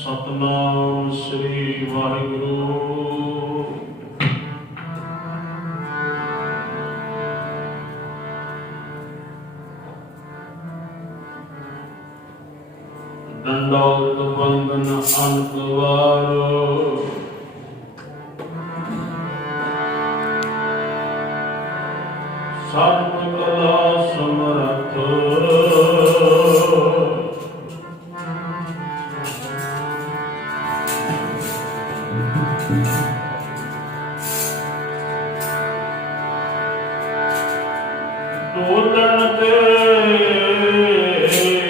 ਸਤਨਾਮ ਸ੍ਰੀ ਵਾਹਿਗੁਰੂ। दंडौत बंदन अनकवार सर्व कला समर्थ डोलन ते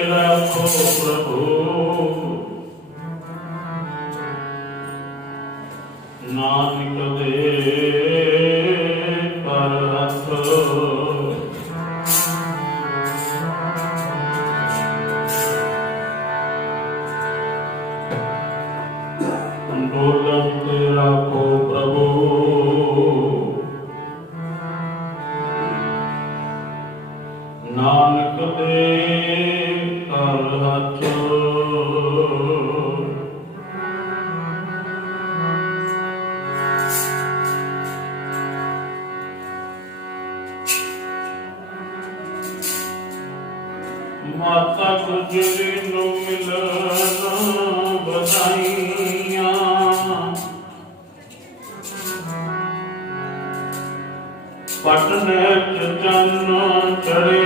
रखो प्रभु नानक दे कर हथ डोलन ते रखो प्रभु नानक दे कर हथ माता गुजरी नु मिलन बधाइयां पटने चन चढ़े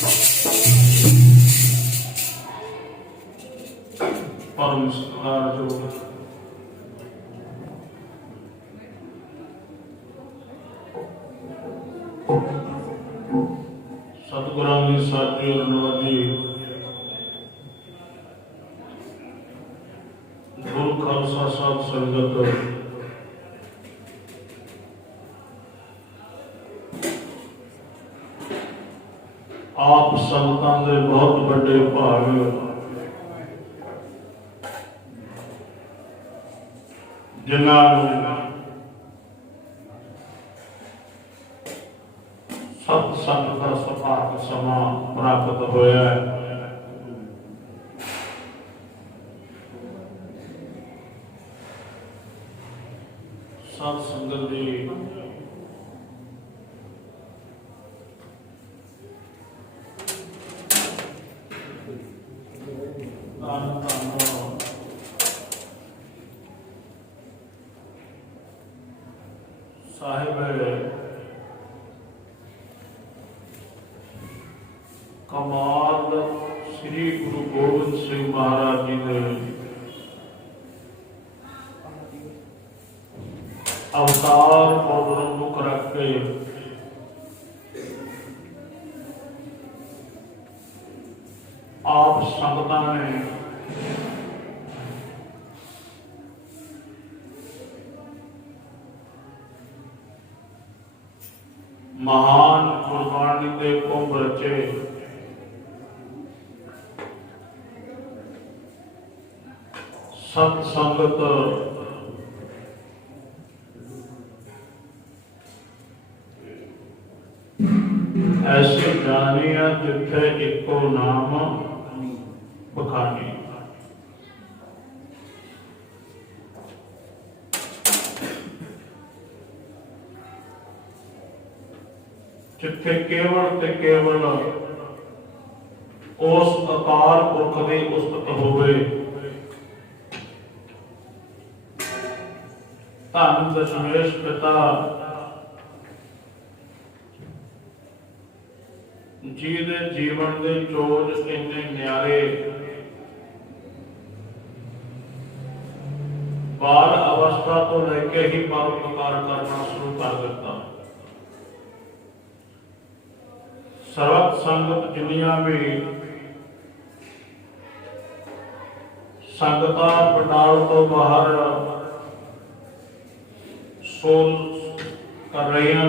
परम सत्कारयोग सतगुरां की साची और नवाजी गुरु खालसा साध संगत आप संतां दे बहुत बड़े भाग जिन्होंने सत्संग का सपाट समा प्राप्त होया है। सत संगत जी साहिब कमाल श्री गुरु गोबिंद सिंह महाराज जी ने अवतार को प्रमुख रख के आप संगतां ने महान गुरबाणी के कुंभ रचे। सत संगत ऐसी जानी है जिथे इको नाम बखानी। जिथे केवल ते केवल उस अकाल पुरख की उस्तत होवे। धन दशमेश पिता जी दे जीवन दे चोज इन्ने न्यारे बाल अवस्था तो लेके ही परोपकार करना शुरू कर दिता। सर्वत संगत जिन्नियां भी संगता पंडाल तो बाहर सोल कर रही ने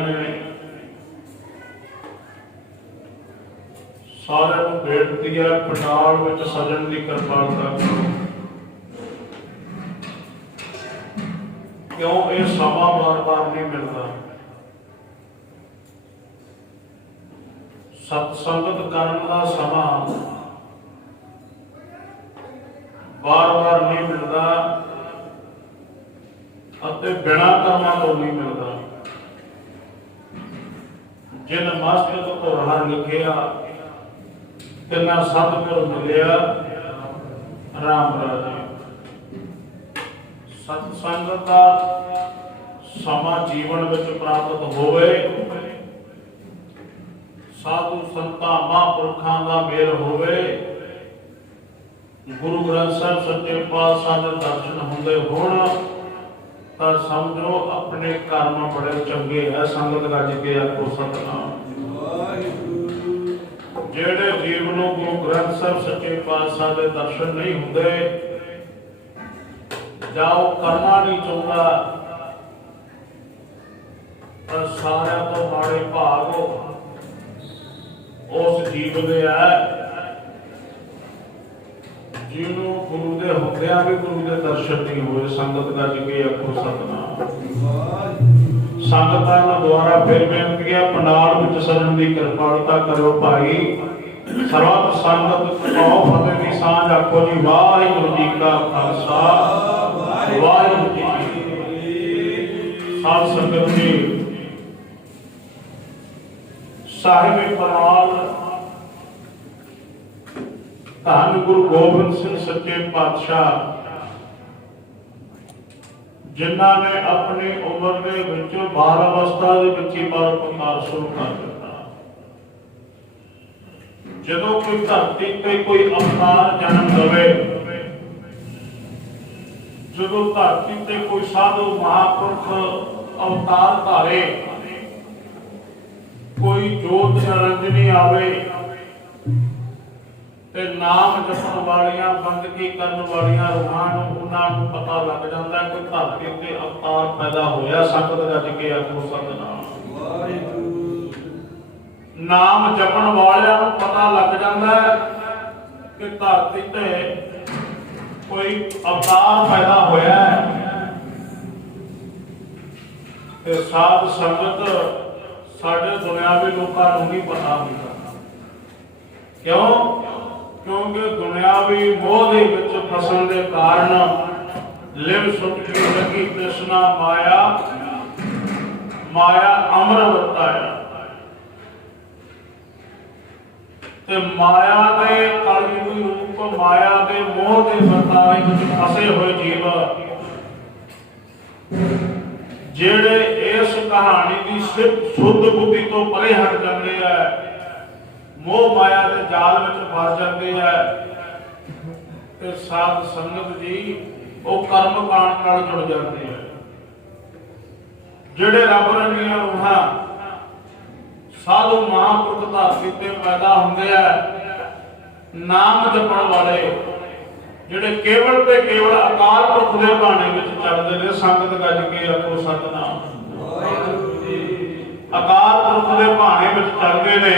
सारे बेनती है पंडाल में सजन की कृपालता करो। क्यों ये समा बार बार नहीं मिलता। सत्संगत करने का समा बार बार नहीं मिलता अते बिना कर्मा तो नहीं मिलता। जिन मस्तक को राह लिखिया तिना सतगुर मिलिया राम राजे। सत्संगत का समा जीवन में प्राप्त होवे। साधु संतां महापुरखां दा मेल होवे। गुरु ग्रंथ साहिब सच्चे पातशाह दे दर्शन हुंदे होण तां समझो अपने कर्म बड़े चंगे है। संगत गज के आखो सतनाम। जेड़े जीव नूं गुरु ग्रंथ साहिब सच्चे पातशाह दे दर्शन नहीं हुंदे जाओ करना नहीं चाहुंदा तां सारिआं तो माड़े भाग उस जीव दे है जिन्हों गुरु दे होंदियां भी गुरु दे दर्शन नहीं हुए। संगत गज के आखो सतनाम। संगतां नूं द्वारा फिर बेनती है पंडाल विच सजन की कृपालता करो भाई। सर्वत संगत पाओ फतेह दी सांझ आखो जी वाहिगुरू जी का खालसा वाहिगुरू जी की फतेह। साध संगत जी साहिब कमाल धन गुरु गोबिंद सिंह सच्चे पातशाह जिन्हां ने अपनी उम्र के विच बाल अवस्था के विच ही परोपकार शुरू कर दिता। ਜਦੋਂ कोई धरती पे कोई अवतार जन्म लवे, ਜਦੋਂ धरती ते कोई साधु महापुरुष अवतार धारे, कोई जोत निरंजनी आवे ते नाम जपण वालियां बंदगी करन वालियां रूहां नूं उन्हां नूं पता लग जांदा कोई धरती ते अवतार पैदा होया। संगत गज के आखो सतनाम वाहिगुरू। नाम जपण वालियां नूं पता लग जांदा कि धरती ते कोई अवतार पैदा होया है। ते साध संगत साडे दुनियावी लोकां नूं नहीं पता हुंदा। क्यों? क्योंकि दुनियावी मोह दे विच फसण दे कारण लिव सुख की लगी तृष्णा माया, माया अमर वरताया ते माया दे कलयुगी रूप माया दे मोह दे वर्तावे विच फसे हुए जीव जेड़े इस कहानी की शुद्ध बुद्धि तो परे हट जाते हैं, मोह माया के जाल में फस जाते हैं, ते साध संगत जी वो कर्म कांड नाल जुड़ जाते हैं। जेड़े रब रंगीਆਂ रूहां साधु महापुरुष धरती ते पैदा होंदे हैं, नाम जपण वाले ਜਿਹੜੇ ਕੇਵਲ ਤੇ ਕੇਵਲ ਅਕਾਲ ਪੁਰਖ ਦੇ ਬਾਣੇ ਵਿੱਚ ਚੱਲਦੇ ਨੇ। ਸੰਗਤ ਗੱਜ ਕੇ ਆਖੋ ਸਤਨਾਮ ਵਾਹਿਗੁਰੂ ਜੀ। ਅਕਾਲ ਪੁਰਖ ਦੇ ਬਾਣੇ ਵਿੱਚ ਚੱਲਦੇ ਨੇ,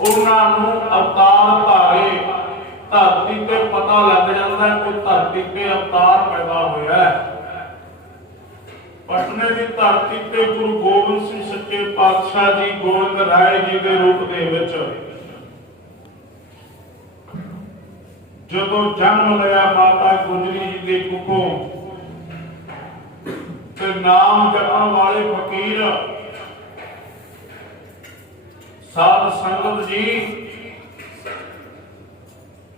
ਉਹਨਾਂ ਨੂੰ ਅਵਤਾਰ ਧਾਰੇ ਧਰਤੀ ਤੇ ਪਤਾ ਲੱਗ ਜਾਂਦਾ ਕੋਈ ਧਰਤੀ ਤੇ ਅਵਤਾਰ ਪੈਦਾ ਹੋਇਆ ਹੈ। ਪਟਨੇ ਦੀ ਧਰਤੀ ਤੇ ਗੁਰੂ ਗੋਬਿੰਦ ਸਿੰਘ ਸੱਚੇ ਪਾਤਸ਼ਾਹ ਜੀ ਗੋਬਿੰਦ ਰਾਏ ਜੀ ਦੇ ਰੂਪ ਦੇ ਵਿੱਚ ਜਦੋਂ ਜਨਮ ਲਿਆ ਮਾਤਾ ਗੁਜਰੀ ਜੀ ਦੇ ਕੁੱਖੋਂ, ਤੇ ਨਾਮ ਜਪਣ ਵਾਲੇ ਫਕੀਰ ਸਾਧ ਸੰਗਤ ਜੀ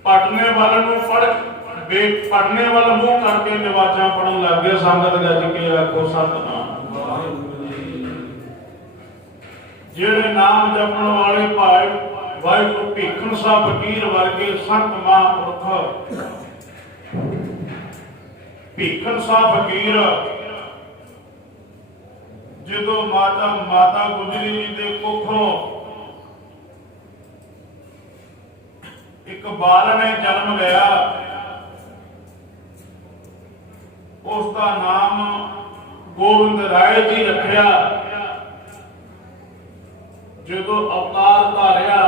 ਪਟਨੇ ਵੱਲ ਨੂੰ ਪਟਨੇ ਵੱਲ ਮੂੰਹ ਕਰਕੇ ਨਿਵਾਜ਼ਾਂ ਪੜਨ ਲੱਗ ਗਏ। ਸੰਗਤ ਗੱਜ ਕੇ ਆਖੋ ਸਤਨਾਮ ਵਾਹਿਗੁਰੂ ਜੀ। ਜਿਹੜੇ ਨਾਮ ਜਪਣ ਵਾਲੇ ਭਾਈ ਵਾਹਿਗੁਰੂ ਭੀਖਣ ਸਾਹਿਬ ਫਕੀਰ ਵਰਗੇ ਸੰਤ ਮਹਾਂਪੁਰਖ, ਭੀਖਣ ਸਾਹਿਬ ਫਕੀਰ ਜਦੋਂ ਮਾਤਾ ਗੁਜਰੀ ਜੀ ਦੇ ਕੋਖੋਂ ਇੱਕ ਬਾਲ ਨੇ ਜਨਮ ਲਿਆ, ਉਸ ਦਾ ਨਾਮ ਗੋਬਿੰਦ ਰਾਏ ਜੀ ਰੱਖਿਆ। ਜਦੋਂ ਅਵਤਾਰ ਧਾਰਿਆ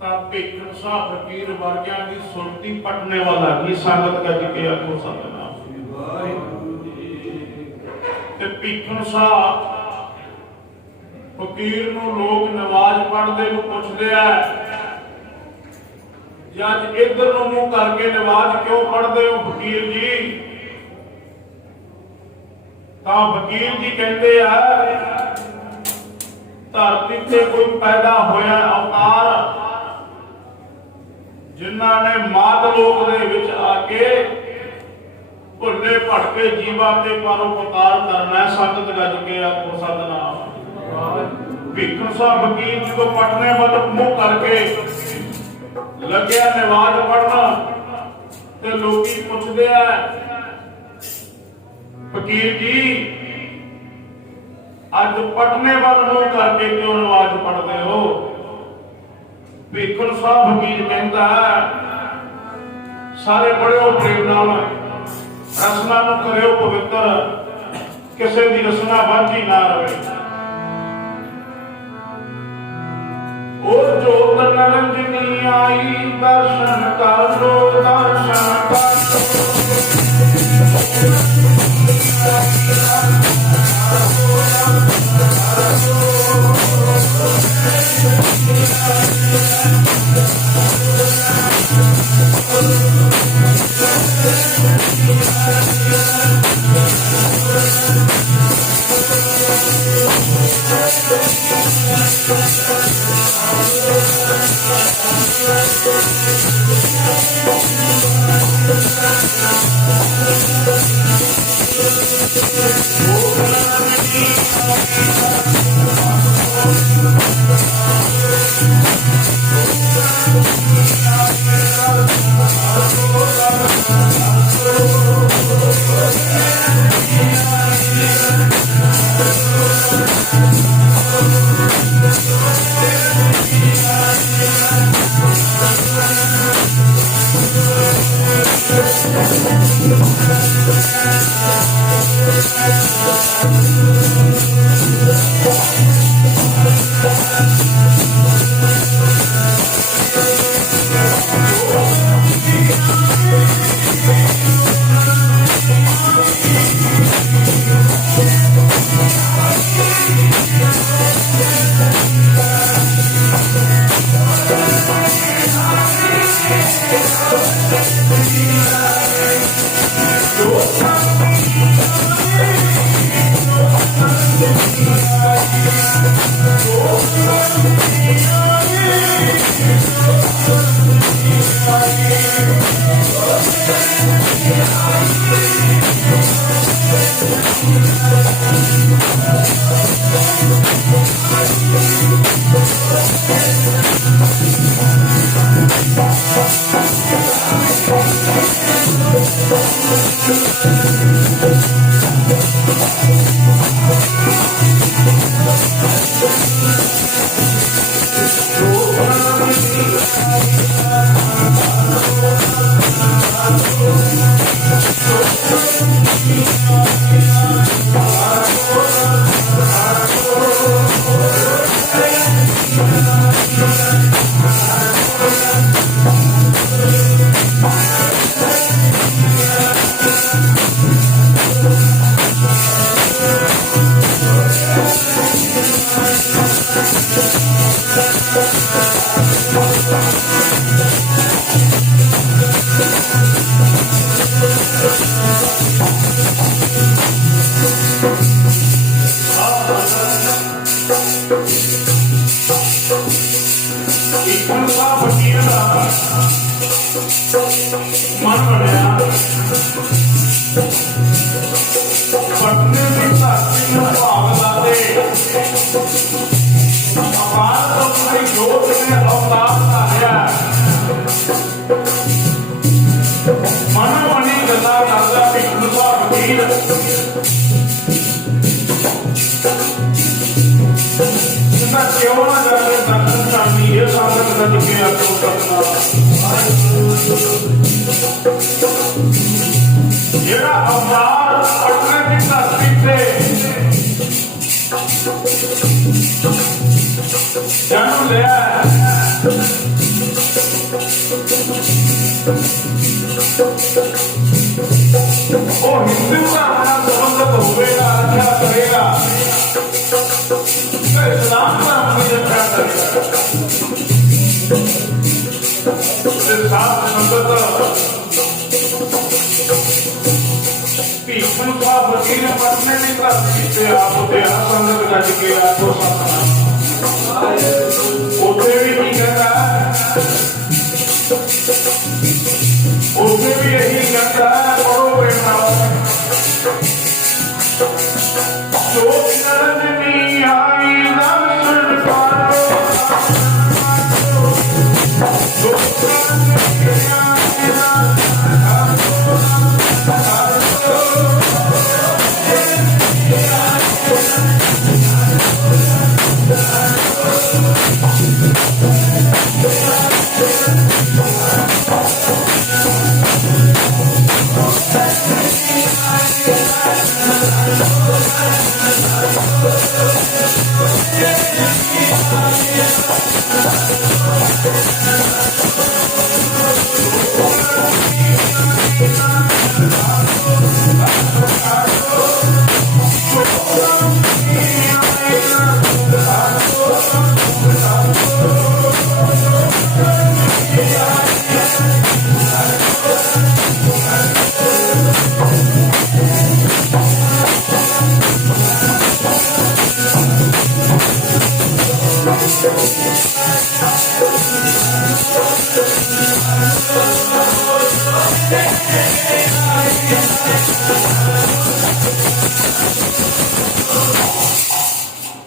ਤਾਂ ਭੀਖਣ ਸਾਹਿਬ ਫਕੀਰ ਵਰਗਿਆਂ ਦੀ ਸੁਰਤੀ ਪਟਨੇ ਵੱਲ ਆ ਗਈ। ਸੰਗਤ ਗੱਜ ਕੇ ਆਖੋ ਸਤਨਾਮ ਵਾਹਿਗੁਰੂ ਜੀ। ਤੇ ਭੀਖਣ ਸਾਹਿਬ ਫਕੀਰ ਨੂੰ ਲੋਕ ਨਮਾਜ਼ ਪੜ੍ਹਦੇ ਨੂੰ ਪੁੱਛਦੇ ਆ, ਅੱਜ ਇਧਰ ਨੂੰ ਮੂੰਹ ਕਰਕੇ ਨਮਾਜ਼ ਕਿਉਂ ਪੜ੍ਹਦੇ ਹੋ ਫਕੀਰ ਜੀ? ਤਾਂ ਫਕੀਰ ਜੀ ਕਹਿੰਦੇ ਆ ਧਰਤੀ ਤੇ ਕੋਈ ਪੈਦਾ ਹੋਇਆ ਅਵਤਾਰ ਜਿਨ੍ਹਾਂ ਨੇ ਮਾਤ ਲੋਕ ਦੇ ਵਿੱਚ ਆ ਕੇ ਭੁੱਲੇ ਭਟਕੇ ਜੀਵਾਂ ਤੇ ਪਰਉਪਕਾਰ ਕਰਨਾ। ਸੰਗਤ ਗੱਜ ਕੇ ਆਖੋ ਸਤਨਾਮ। ਭੀਖਣ ਸਾਹਿਬ ਫਕੀਰ ਜਦੋਂ ਪਟਨੇ ਵੱਲ ਮੂੰਹ ਕਰਕੇ ਲੱਗਿਆ ਨਮਾਜ਼ ਪੜ੍ਹਨਾ, ਤੇ ਲੋਕੀ ਪੁੱਛਦੇ ਆ ਫਕੀਰ ਜੀ ਅੱਜ ਪਟਨੇ ਵੱਲ ਨੂੰ ਕਰਕੇ ਕਿਉਂ ਨਮਾਜ਼ ਪੜ੍ਹਦੇ ਹੋ? ਭੀਖਣ ਸਾਹਿਬ ਫਕੀਰ ਕਹਿੰਦਾ ਸਾਰੇ ਪੜ੍ਹਿਓ ਪ੍ਰੇਮ ਨਾਲ, ਰਸਨਾ ਨੂੰ ਕਰਿਓ ਪਵਿੱਤਰ, ਕਿਸੇ ਦੀ ਰਸਨਾ ਵਾਂਝੀ ਨਾ ਰਵੇ। ਉਹ ਜੋਤ ਨਿਰੰਜਨੀ ਆਈ ਦਰਸ਼ਨ ਕਰ ਲੋ, ਦਰਸ਼ਨ ਕਰ ਲੋ। मन बनया पटने की धरती में भाग लाते अपार तुम्हारी जोत में अवतार धारिया मन बनी गला करदा भिक्षु दा फकीर जिन्ना क्यों ना जाके दर्शन करनी ये साधन कर के आपको करना जेड़ा अवतार पटने की धरती से जन्म लिया वो हिंदू का अपना संबंध होगा रक्षा करेगा इस्लाम का अपनी रक्षा करेगा साथ संगत भीष्म का फकीर पटने की धरती से आप संगत गज के आपको सपना उसे भी नहीं कहता उसे भी यही कहता है पढ़ो बेटा जो नरजनी आई दर्शन पारो जो नरजनी आई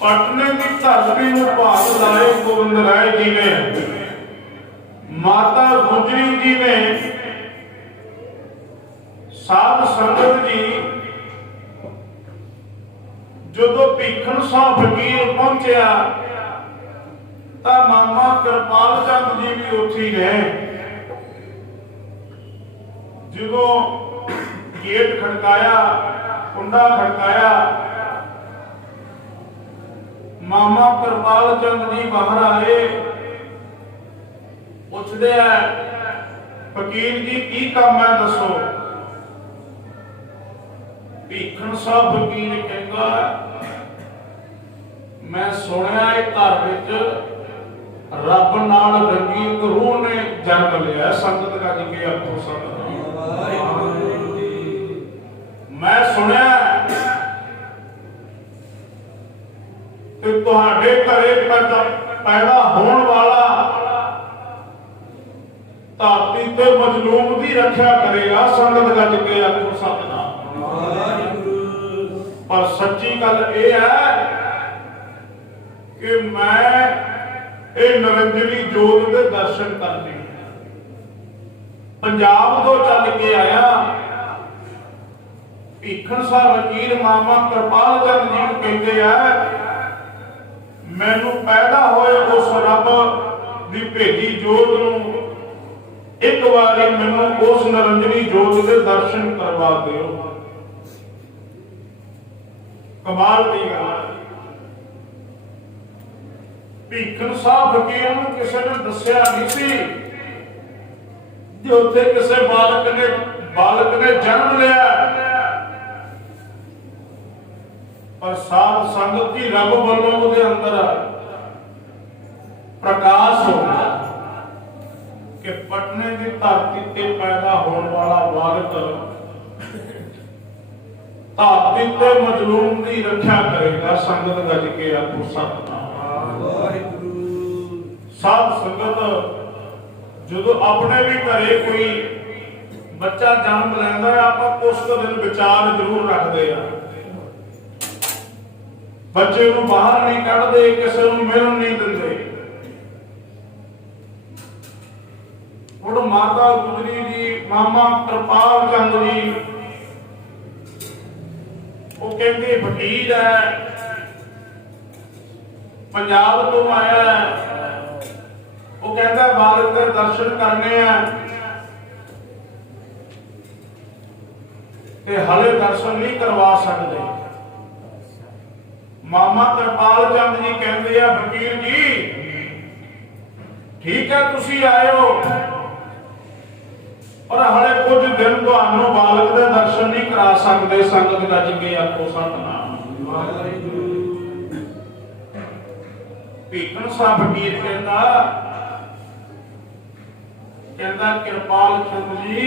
पटने की धरती में भाग लाए गोविंद राय जी ने माता गुजरी जी ने साध संगत जी जो भीखन साह फकीर पहुंचा तो मामा कृपाल चंद जी भी उठी गए जो गेट खड़काया, कुंडा खड़काया, मामा कृपाल चंद जी बाहर आए। पूछते हैं फकीर जी की काम है दसो। भीखन साहब फकीर कहता मैं सुनिया घर विच रब नाल रंगी एक रूह ने जन्म लिया। संगत गज के आखो सतनाम। मैं सुनिया कि तुहाडे घरे पैदा होने वाला धरती ते मजलूम की रक्षा करेगा। संगत गज के आखो सतनाम। पर सच्ची गल यह है कि मैं ये निरंजनी जोत के दर्शन करने पंजाब तो चल के आया। भीखन साहब वकील मामा कृपाल चंद जी को कहते हैं मैनू पैदा होए उस रब की भेजी जोत नूं एक बारी मैनू उस निरंजनी जोत के दर्शन करवा दिओ। कमाल की गल है। भीखन साहब फकीर नूं किसी ने दस्सिया नहीं सी जो उत्थे किसी बालक ने जन्म लिया। पर साध संगत की रब वालों के अंदर प्रकाश हो गया कि पटने की धरती ते पैदा होने वाला बालक धरती ते मजलूम की रक्षा करेगा। संगत गज के आखो सतनाम। साध संगत जो अपने भी घरे कोई बच्चा जन्म लैंदा है आप कुछ दिन विचार जरूर रखते हैं। बच्चे को बाहर नहीं कढ़ते, किसी को मिलन नहीं देते। और माता गुजरी जी मामा कृपाल चंद जी वो कहते फकीर है पंजाब तो आया है। वो कहता बालक के दर्शन करने हैं ते हले दर्शन नहीं करवा सकते। मामा कृपाल चंद जी कहते हैं फकीर जी ठीक है तुसी आए हो पर हले कुछ दिन तुहानू बालक के दर्शन नहीं करा सकते। संगत गज के आखो सतनाम। भीखन साहब फकीर कहता कृपाल चंद जी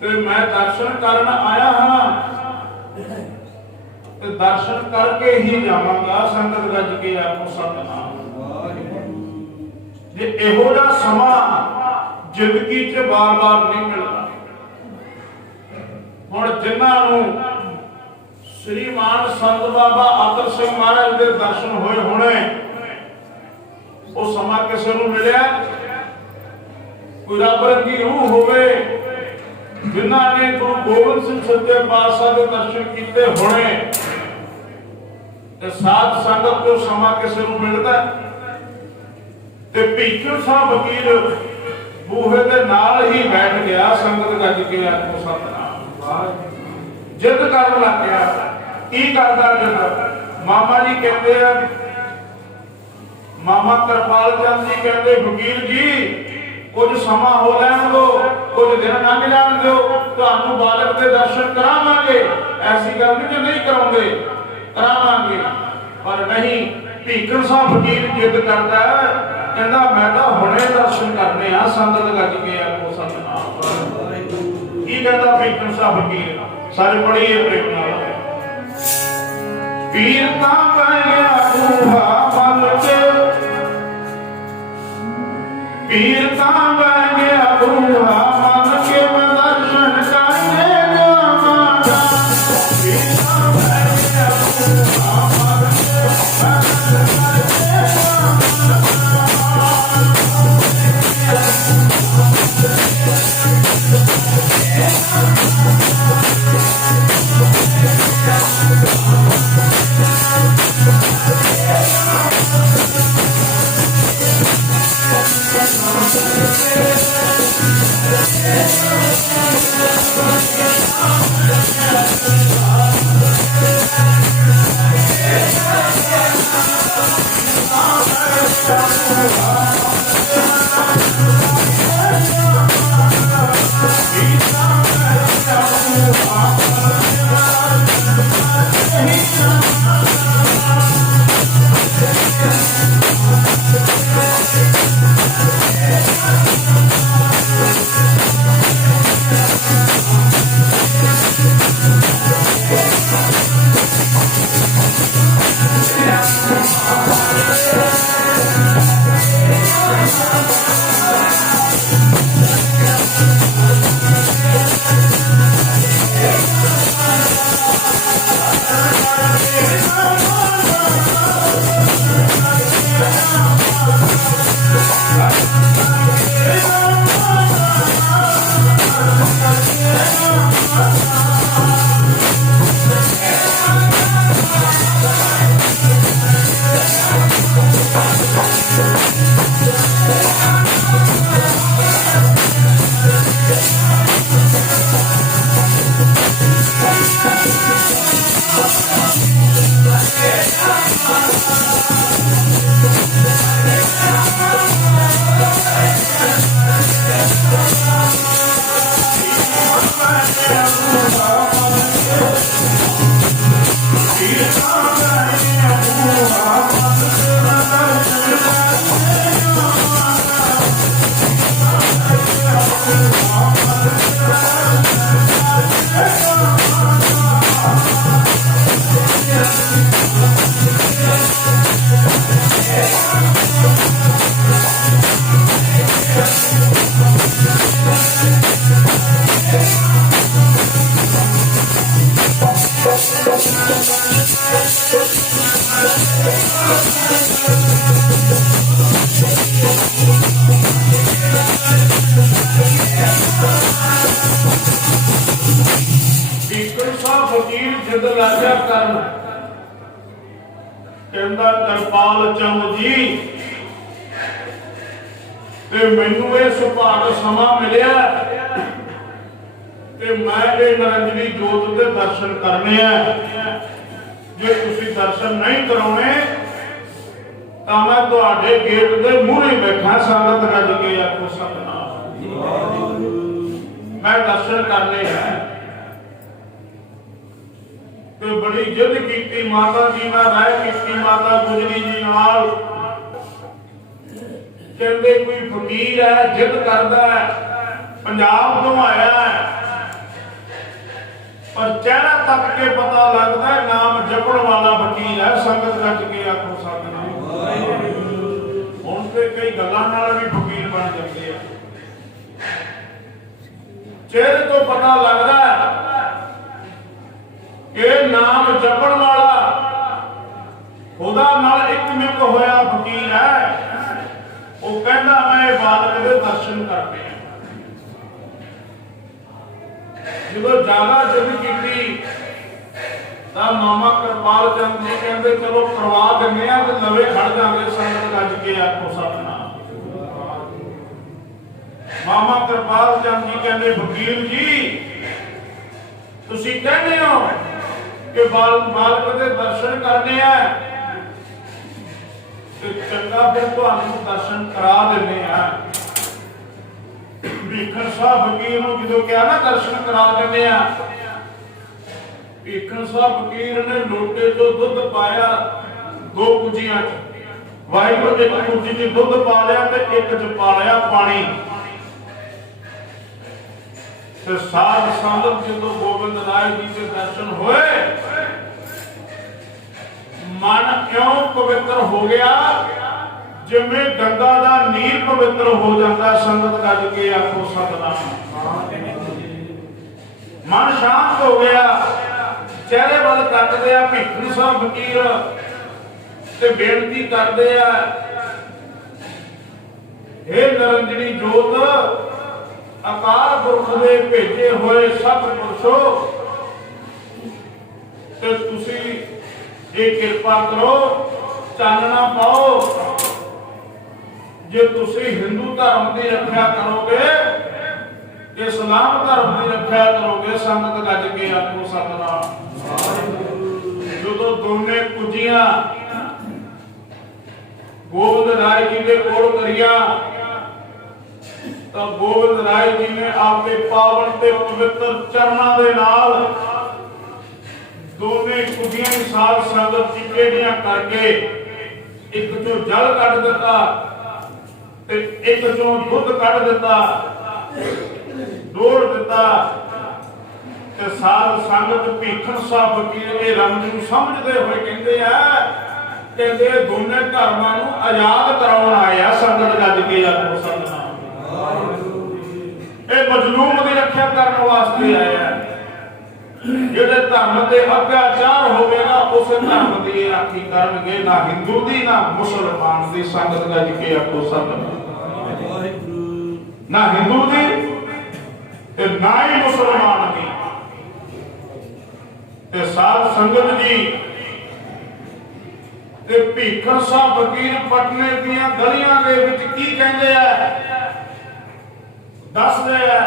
ते मैं दर्शन करन आया हाँ ते दर्शन करके ही जावांगा। संगत गज के आखो सतनाम। जे इहो जिहा समा जिंदगी च बार बार नहीं मिलता। हुण जिन्हां नूं श्रीमान संत बाबा अतर सिंह महाराज के दर्शन होए होने वो समा किसी नूं मिलिया। कोई रब रंगी रूह होवे जिन्हां ने गुरु गोबिंद सिंह सच्चे पातशाह के दर्शन किए होने ते साध संगत को समा किसी नूं मिलदा। ते भीखन साहब वकील बूहे दे नाल ही बैठ गया। संगत गज के आखो सतनाम। जिद कर लग गया। की करदा जिद? मामा जी कहते हैं मामा कृपाल चंद जी कहते फकीर जी कुछ समा हो लैण दो, कुछ दिन लंघ जाण दो, तुहानू बालक के दर्शन करावांगे। ऐसी गल नहीं कि नहीं कराउंदे, करावांगे। पर नहीं, भीखन साहब फकीर जिद करदा है कहंदा मैं तो हुणे दर्शन करने आ। संगत गज के आखो सतनाम। की कहंदा भीखन साहब फकीर? सारे पढ़िए प्रेम नाल। पीर तां पै गया बूहा बन के, पीर तां पै गया बूहा बन के मैं दर्शन करने जावांगा। पीर तां पै गया बूहा बन के मैं दर्शन करने जावांगा। कृपाल चंद जी ते मैनू ये सुभाग समा मिलिया ते मैं ये निरंजनी जोत के दर्शन करने हैं। जे तुसी दर्शन नहीं कराने तो मैं तुहाडे गेट के मूहरे बैठा संगत रज के आखो सतनाम। मैं दर्शन करने हैं तो बड़ी जिद की माता जी मैं राय की माता गुजरी जी नाल कहते कोई फकीर है जिद करता है पंजाब तो आया है पर चेहरा तक के पता लगता है नाम जपण वाला फकीर है संगत रच के आखो सतनाम। हुण ते कई गल्लां नाल भी फकीर बन जाते हैं चेहरे तो पता लगता है कि नाम जपण वाला खुदा नाल इकमिक होया फकीर है। वो कहता मैं बालक के दर्शन करने जो ज्यादा जिद की मामा कृपाल चंद जी कहते चलो करवा देंगे तो नवे खड़ जाएंगे संगत गज के आखो सतनाम। मामा कृपाल चंद जी कहते फकीर जी तुसी कहते हो कि बालक के दर्शन करने हैं चंगा फिर तुहानू दर्शन करा देने हैं। भीखन साहब फकीर जो क्या ना दर्शन करा देने हैं। भीखन साहब फकीर ने लोटे तो दुध पाया 2 कुजियां वाहिगुरू एक कुजी च दुध पा लिया ते एक च पा लिया पानी ते साध संगत जो गोविंद राय जी के दर्शन हुए मन क्यों पवित्र हो गया जिवें गंगा दा नीर पवित्र हो जाता संगत गज के आखो सतनाम। मन शांत हो गया चेहरे वाल तकदे आ भीखन साहब फकीर ते बेनती करदे आ हे निरंजनी जोत अकाल पुरख दे भेजे होए सब पुरषो ते तुसी ये कृपा करो चानना पाओ जे तुसी हिंदू धर्म की रक्षा करोगे इस्लाम धर्म की रक्षा करोगे संगत गज के आखो सतनाम। जो दोने कुजियां गोविंद राय जी के कोल करिया तो गोविंद राय जी ने आपके पावन ते पवित्र चरणों के नाल दोने कुजियां साथ संगत की पेड़ियां करके एक चो जल कट दिता ते एक चो दुध कट दिता डोल दिता ते साध संगत भीखन साहब फकीर ये रंग नूं समझदे होए कहंदे दोने धर्मां नूं आजाद कराउण आया संगत गज के आखो सतनाम। ये मजलूम की रक्षा करने वास्ते आया जेडे धर्म के अत्याचार होगा उस धर्म की राखी करनगे ना हिंदू दी ना मुसलमान दी संगत गज के आखो सतनाम। ना हिंदू दी ते ना ही मुसलमान दी ते साध संगत जी ते भीखन साहब फकीर पटने दियां गलियां दे विच की कहंदे आ दसदे आ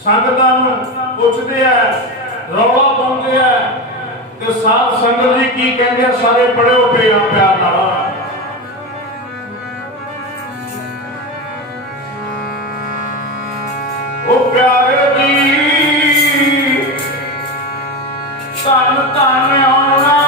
संगतां नूं पुछदे आ रौला पाउंदे आ ते साध संगत जी की कहंदे आ सारे पढ़िओ प्यार नाल ओ प्यारे जी धन धन आना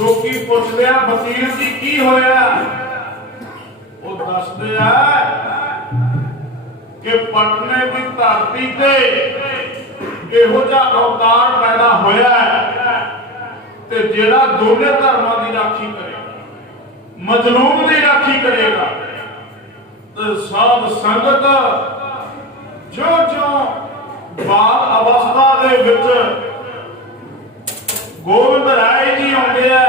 ਲੋਕੀ ਪੁੱਛਦੇ ਆ ਫਕੀਰ ਜੀ ਕੀ ਹੋਇਆ? ਉਹ ਦੱਸਦੇ ਆ ਕਿ ਪਟਨੇ ਦੀ ਧਰਤੀ ਤੇ ਇਹੋ ਜਿਹਾ ਅਵਤਾਰ ਪੈਦਾ ਹੋਇਆ ਤੇ ਜਿਹੜਾ ਦੋਨੇ ਧਰਮਾਂ ਦੀ ਰਾਖੀ ਕਰੇਗਾ, ਮਜ਼ਲੂਮ ਦੀ ਰਾਖੀ ਕਰੇਗਾ। ਤੇ ਸਾਧ ਸੰਗਤ ਜੋ ਬਾਲ ਅਵਸਥਾ ਦੇ ਵਿੱਚ ਗੋਬਿੰਦ ਰਾਏ ਜੀ ਆਉਂਦੇ ਆ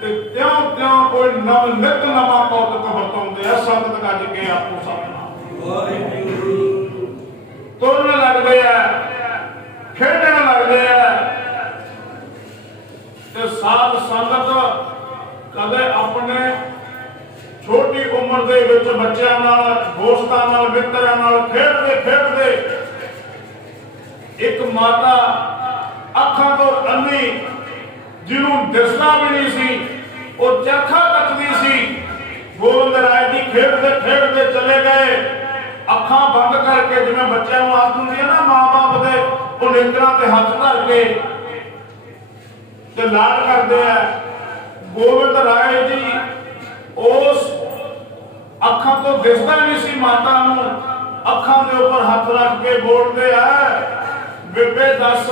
ਤੇ ਤਿਉਂ ਕੋਈ ਨਿਤ ਨਵਾਂ ਕੌਤਕ ਵਰਤਾਉਂਦੇ ਆ। ਸੰਗਤ ਗੱਜ ਕੇ ਆਪੋ ਸਤਿਨਾਮ ਤੁਰਨ ਲੱਗਦੇ ਆ, ਖੇਡਣ ਲੱਗਦੇ ਆ। ਤੇ ਸਾਧ ਸੰਗਤ ਕਦੇ ਆਪਣੇ ਛੋਟੀ ਉਮਰ ਦੇ ਵਿੱਚ ਬੱਚਿਆਂ ਨਾਲ, ਦੋਸਤਾਂ ਨਾਲ, ਮਿੱਤਰਾਂ ਨਾਲ ਖੇਡਦੇ ਇੱਕ ਮਾਤਾ ਅੱਖਾਂ ਤੋਂ ਅੰਨੀ ਜਿਹਨੂੰ ਦਿਸਦਾ ਵੀ ਨਹੀਂ ਸੀ, ਉਹ ਚਰਖਾ ਕੱਤਦੀ ਸੀ। ਗੋਬਿੰਦ ਰਾਏ ਜੀ ਖੇਡਦੇ ਚਲੇ ਗਏ, ਅੱਖਾਂ ਬੰਦ ਕਰਕੇ, ਜਿਵੇਂ ਬੱਚਿਆਂ ਨੂੰ ਆਦਤ ਹੁੰਦੀ ਹੈ ਨਾ ਮਾਂ-ਬਾਪ ਦੇ, ਉਹ ਨੇਤਰਾਂ ਤੇ ਹੱਥ ਧਰ ਕੇ ਤੇ ਲਾਡ ਕਰਦੇ ਆ। ਗੋਬਿੰਦ ਰਾਏ ਜੀ ਉਸ ਅੱਖਾਂ ਤੋਂ ਦਿਸਦਾ ਨਹੀਂ ਸੀ ਮਾਤਾ ਨੂੰ, ਅੱਖਾਂ ਦੇ ਉੱਪਰ ਹੱਥ ਰੱਖ ਕੇ ਬੋਲਦੇ ਆ, ਬੇਬੇ ਦੱਸ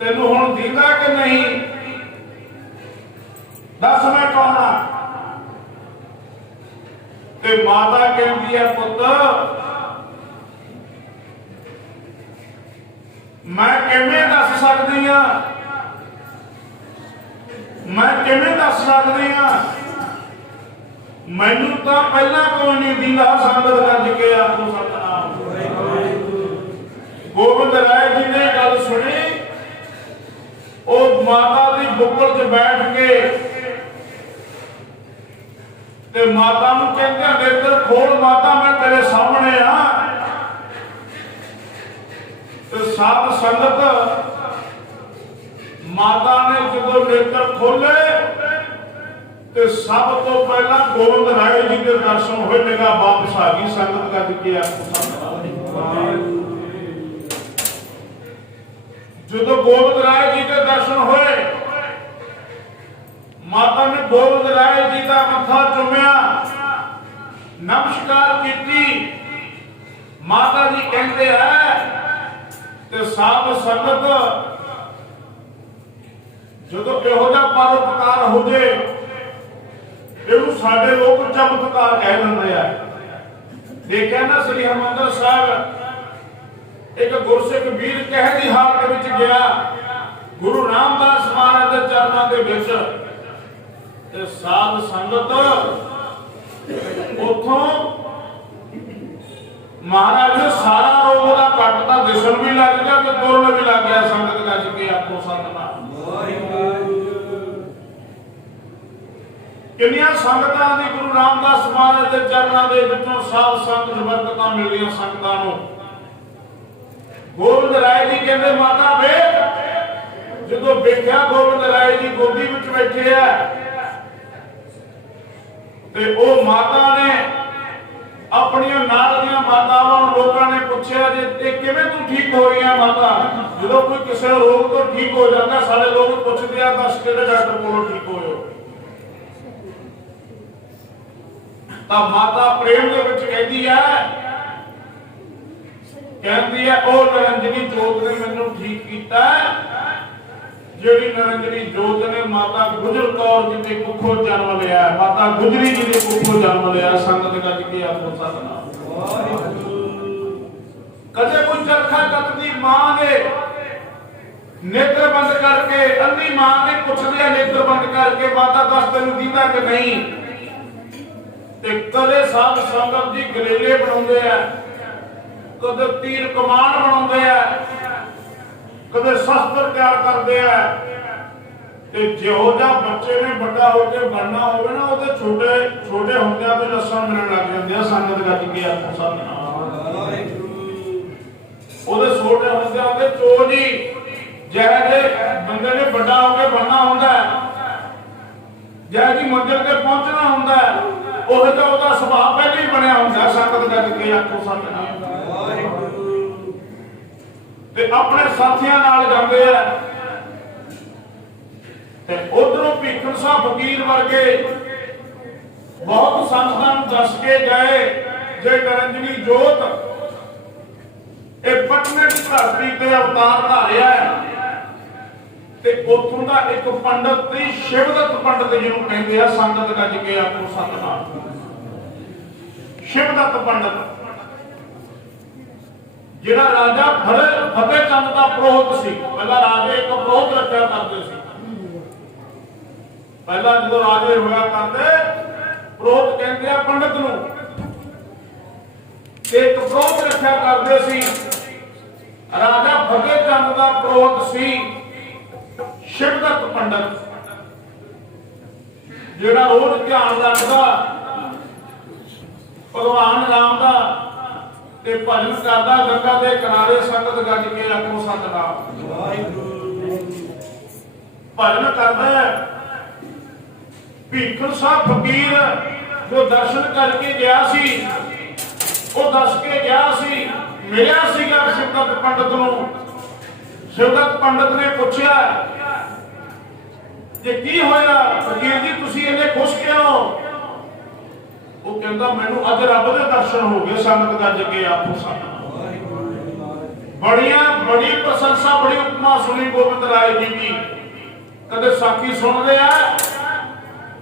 ਤੈਨੂੰ ਹੁਣ ਦੀਦਾ ਕਿ ਨਹੀਂ? ਦੱਸ ਮੈਂ ਕੌਣ ਆ? ਤੇ ਮਾਤਾ ਕਹਿੰਦੀ ਹੈ ਪੁੱਤ ਮੈਂ ਕਿਵੇਂ ਦੱਸ ਸਕਦੀ ਆ, ਮੈਂ ਕਿਵੇਂ ਦੱਸ ਸਕਦੀ ਆ? ਮੈਨੂੰ ਤਾਂ ਪਹਿਲਾਂ ਕੋਈ ਨਹੀਂ ਦੀਦਾ। ਸੰਗਤ ਗੱਜ ਕੇ ਆਪੋ ਸਤਿਨਾਮ। ਗੋਬਿੰਦ ਰਾਏ ਜੀ ਨੇ ਗੱਲ ਸੁਣੀ। ਉਹ ਮਾਤਾ ਦੀ ਬੁੱਕਲ 'ਚ ਬੈਠ ਕੇ ਤੇ ਮਾਤਾ ਨੂੰ ਕਹਿੰਦੇ ਨੇਤਰ ਖੋਲ ਮਾਤਾ, ਮੈਂ ਤੇਰੇ ਸਾਹਮਣੇ ਆ। ਤੇ ਸਾਧ ਸੰਗਤ ਮਾਤਾ ਨੇ ਜਦੋਂ ਨੇਤਰ ਖੋਲੇ ਤੇ ਸਭ ਤੋਂ ਪਹਿਲਾਂ ਗੋਬਿੰਦ ਰਾਏ ਜੀ ਦੇ ਦਰਸ਼ਨ ਹੋਏ। ਨਿਗਾਹ ਵਾਪਸ ਆ ਗਈ। ਸੰਗਤ ਗੱਜ ਕੇ ਆਪੋ ਜਦੋਂ ਗੋਬਿੰਦ ਰਾਏ ਜੀ ਦੇ ਦਰਸ਼ਨ ਹੋਏ, ਮਾਤਾ ਨੇ ਗੋਬਿੰਦ ਰਾਏ ਜੀ ਦਾ ਮੱਥਾ ਚੁੰਮਿਆ, ਨਮਸਕਾਰ ਕੀਤੀ। ਮਾਤਾ ਜੀ ਕਹਿੰਦੇ ਆ ਤੇ ਸਾਧ ਸੰਗਤ ਜਦੋਂ ਇਹੋ ਜਿਹਾ ਪਰਉਪਕਾਰ ਹੋ ਜੇ, ਇਹਨੂੰ ਸਾਡੇ ਲੋਕ ਚਮਤਕਾਰ ਕਹਿ ਦਿੰਦੇ ਆ। ਦੇਖਿਆ ਨਾ ਸ੍ਰੀ ਹਰਿਮੰਦਰ ਸਾਹਿਬ, ਇੱਕ ਗੁਰਸਿੱਖ ਵੀਰ ਕਹਿ ਦੀ ਹਾਲਤ ਵਿੱਚ ਗਿਆ ਗੁਰੂ ਰਾਮਦਾਸ ਮਹਾਰਾਜ ਦੇ ਚਰਨਾਂ ਦੇ ਵਿੱਚ, ਤੇ ਸਾਧ ਸੰਗਤ ਉਥੋਂ ਮਹਾਰਾਜ ਨੇ ਸਾਰਾ ਰੋਗ ਦਾ ਕੱਟ ਤਾਂ ਦਿਸਣ ਵੀ ਲੱਗ ਗਿਆ ਤੇ ਤੁਰਨ ਵੀ ਲੱਗ ਗਿਆ। ਸੰਗਤ ਗੱਜ ਕੇ ਆਪੋ ਸਤਿਨਾਮ। ਕਿੰਨੀਆਂ ਸੰਗਤਾਂ ਦੀ ਗੁਰੂ ਰਾਮਦਾਸ ਮਹਾਰਾਜ ਦੇ ਚਰਨਾਂ ਦੇ ਵਿੱਚੋਂ ਸਾਧ ਸੰਗਤ ਬਰਕਤਾਂ ਮਿਲਦੀਆਂ ਸੰਗਤਾਂ ਨੂੰ। ਗੋਬਿੰਦ ਰਾਏ ਜੀ ਕਹਿੰਦੇ ਮਾਤਾ ਵੇ ਜਦੋਂ ਵੇਖਿਆ ਗੋਬਿੰਦ ਰਾਏ ਜੀ ਗੋਦੀ ਵਿੱਚ ਬੈਠੇ ਆ ਤੇ ਉਹ ਮਾਤਾ ਨੇ ਆਪਣੀਆਂ ਨਾਲ ਦੀਆਂ ਮਾਤਾਵਾਂ ਨੂੰ ਲੋਕਾਂ ਨੇ ਪੁੱਛਿਆ ਜੇ ਇਹ ਕਿਵੇਂ ਤੂੰ ਠੀਕ ਹੋ ਗਈਆਂ ਮਾਤਾ। ਜਦੋਂ ਕੋਈ ਕਿਸੇ ਰੋਗ ਤੋਂ ਠੀਕ ਹੋ ਜਾਂਦਾ ਸਾਰੇ ਲੋਕ ਪੁੱਛਦੇ ਆ ਦੱਸ ਕਿਹੜੇ ਡਾਕਟਰ ਕੋਲੋਂ ਠੀਕ ਹੋਏ ਹੋ। ਤਾਂ ਮਾਤਾ ਪ੍ਰੇਮ ਦੇ ਵਿੱਚ ਕਹਿੰਦੀ ਹੈ ਉਹ ਨਿਰੰਜਨੀ ਜੋਤ ਨੇ ਮੈਨੂੰ ਠੀਕ ਕੀਤਾ। ਜਿਹੜੀ ਨਿਰੰਜਨੀ ਜੋਤ ਨੇ ਮਾਤਾ ਗੁਜਰ ਕੌਰ ਜੀ ਦੇ ਕੁੱਖੋਂ ਜਨਮ ਲਿਆ। ਮਾਤਾ ਗੁਜਰੀ ਜੀ ਦੇ ਕੁੱਖੋਂ ਜਨਮ ਲਿਆ। ਸੰਗਤ ਗੱਜ ਕੇ ਆਖੋ ਸਤਿਨਾਮ ਵਾਹਿਗੁਰੂ। ਕਦੇ ਕੋਈ ਚਰਖਾ ਕੱਤਦੀ ਮਾਂ ਦੇ ਨੇਤਰ ਬੰਦ ਕਰਕੇ, ਅੰਨੀ ਮਾਂ ਦੇ ਪੁੱਛਦੇ ਆ ਨੇਤਰ ਬੰਦ ਕਰਕੇ ਮਾਤਾ ਦੱਸ ਤੈਨੂੰ ਦੀਦਾ ਕਿ ਨਹੀਂ। ਤੇ ਕਦੇ ਸਾਧ ਸੰਗਤ ਜੀ ਗਲੇਲੇ ਬਣਾਉਂਦੇ ਆ, ਕਦੇ ਤੀਰ ਕਮਾਨ ਬਣਾਉਂਦੇ ਆ, ਕਦੇ ਸ਼ਸਤਰ ਤਿਆਰ ਕਰਦੇ ਆ। ਤੇ ਜਿਹੋ ਜਿਹਾ ਬੱਚੇ ਨੇ ਵੱਡਾ ਹੋ ਕੇ ਬਣਨਾ ਹੋਵੇ ਨਾ ਉਹਦੇ ਛੋਟੇ ਛੋਟੇ ਹੁੰਦਿਆਂ ਤੋਂ ਲੱਛਣ ਮਿਲਣ ਲੱਗ ਜਾਂਦੇ ਆ। ਸੰਗਤ ਗੱਜ ਕੇ ਆਖੋ ਸਤਿਨਾਮ ਵਾਹਿਗੁਰੂ। ਉਹਦੇ ਛੋਟੇ ਹੁੰਦਿਆਂ ਦੇ ਚੋਜ ਹੀ ਜਿਹੇ ਬੰਦੇ ਨੇ ਵੱਡਾ ਹੋ ਕੇ ਬਣਨਾ ਹੁੰਦਾ, ਜਿਹੇ ਜੀ ਮੰਜ਼ਿਲ ਤੇ ਪਹੁੰਚਣਾ ਹੁੰਦਾ, ਉਹ ਤਾਂ ਉਹਦਾ ਸੁਭਾਅ ਪਹਿਲਾਂ ਹੀ ਬਣਿਆ ਹੁੰਦਾ। ਸੰਗਤ ਗੱਜ ਕੇ ਆਖੋ ਸਤਿਨਾਮ ਵਾਹਿਗੁਰੂ। ਤੇ ਆਪਣੇ ਸਾਥੀਆਂ ਨਾਲ ਜਾਂਦੇ ਆ ਤੇ ਉਧਰੋਂ ਭੀਖਣ ਸਾਹਿਬ ਫਕੀਰ ਵਰਗੇ ਬਹੁਤ ਸੰਤਾਂ ਨੂੰ ਦੱਸ ਕੇ ਗਏ ਜੇ ਨਿਰੰਜਨੀ ਜੋਤ ਇਹ ਪਟਨੇ ਦੀ ਧਰਤੀ ਤੇ ਅਵਤਾਰ ਧਾਰਿਆ ਤੇ ਉੱਥੋਂ ਦਾ ਇੱਕ ਪੰਡਤ ਸੀ ਸ਼ਿਵਦੱਤ ਪੰਡਤ ਜਿਹਨੂੰ ਕਹਿੰਦੇ ਆ। ਸੰਗਤ ਗੱਜ ਕੇ ਆਖੋ ਸਤਿਨਾਮ। ਸ਼ਿਵਦੱਤ ਪੰਡਤ ਜਿਹੜਾ ਰਾਜਾ ਫਤਿਹ ਚੰਦ ਦਾ ਪ੍ਰੋਹਤ ਸੀ। ਪਹਿਲਾਂ ਰਾਜੇ ਇੱਕ ਪ੍ਰੋਹਤ ਰੱਖਿਆ ਕਰਦੇ ਸੀ। ਪਹਿਲਾਂ ਜਦੋਂ ਰਾਜੇ ਹੋਇਆ ਕਰਦੇ ਪ੍ਰੋਹਤ ਕਹਿੰਦੇ ਆ ਪੰਡਤ ਨੂੰ, ਤੇ ਇੱਕ ਪ੍ਰੋਹਤ ਰੱਖਿਆ ਕਰਦੇ ਸੀ। ਰਾਜਾ ਫਤਿਹ ਚੰਦ ਦਾ ਪ੍ਰੋਹਤ ਸੀ ਸ਼ਿਵਦੱਤ ਪੰਡਤ, ਜਿਹੜਾ ਰੋਜ਼ ਧਿਆਨ ਰੱਖਦਾ ਭਗਵਾਨ ਰਾਮ ਦਾ ਤੇ ਭਜਨ ਕਰਦਾ ਗੰਗਾ ਦੇ ਕਿਨਾਰੇ। ਸੰਗਤ ਗੱਜ ਕੇ ਆਖੋ ਸਤਿਨਾਮ ਵਾਹਿਗੁਰੂ। ਭਜਨ ਕਰਦਾ ਭੀਖਣ ਸਾਹਿਬ ਫਕੀਰ ਜੋ ਦਰਸ਼ਨ ਕਰਕੇ ਗਿਆ ਸੀ, ਉਹ ਦੱਸ ਕੇ ਗਿਆ ਸੀ, ਮਿਲਿਆ ਸੀਗਾ ਸ਼ਿਵਦੱਤ ਪੰਡਤ ਨੂੰ। ਸ਼ਿਵਦੱਤ ਪੰਡਤ ਨੇ ਪੁੱਛਿਆ ਕਿ ਕੀ ਹੋਇਆ ਫਕੀਰ ਜੀ ਤੁਸੀਂ ਇੰਨੇ ਖੁਸ਼ ਕਿਉਂ? ਉਹ ਕਹਿੰਦਾ ਮੈਨੂੰ ਅੱਜ ਰੱਬ ਦੇ ਦਰਸ਼ਨ ਹੋ ਗਏ। ਸੰਗਤ ਗੱਜ ਕੇ ਆਖੋ ਸਤਿਨਾਮ ਵਾਹਿਗੁਰੂ। ਬੜੀ ਪ੍ਰਸ਼ੰਸਾ ਬੜੀ ਉਪਮਾ ਸੁਣੀ ਗੋਬਿੰਦ ਰਾਏ ਜੀ ਦੀ। ਕਦੇ ਸਾਖੀ ਸੁਣਦੇ ਆ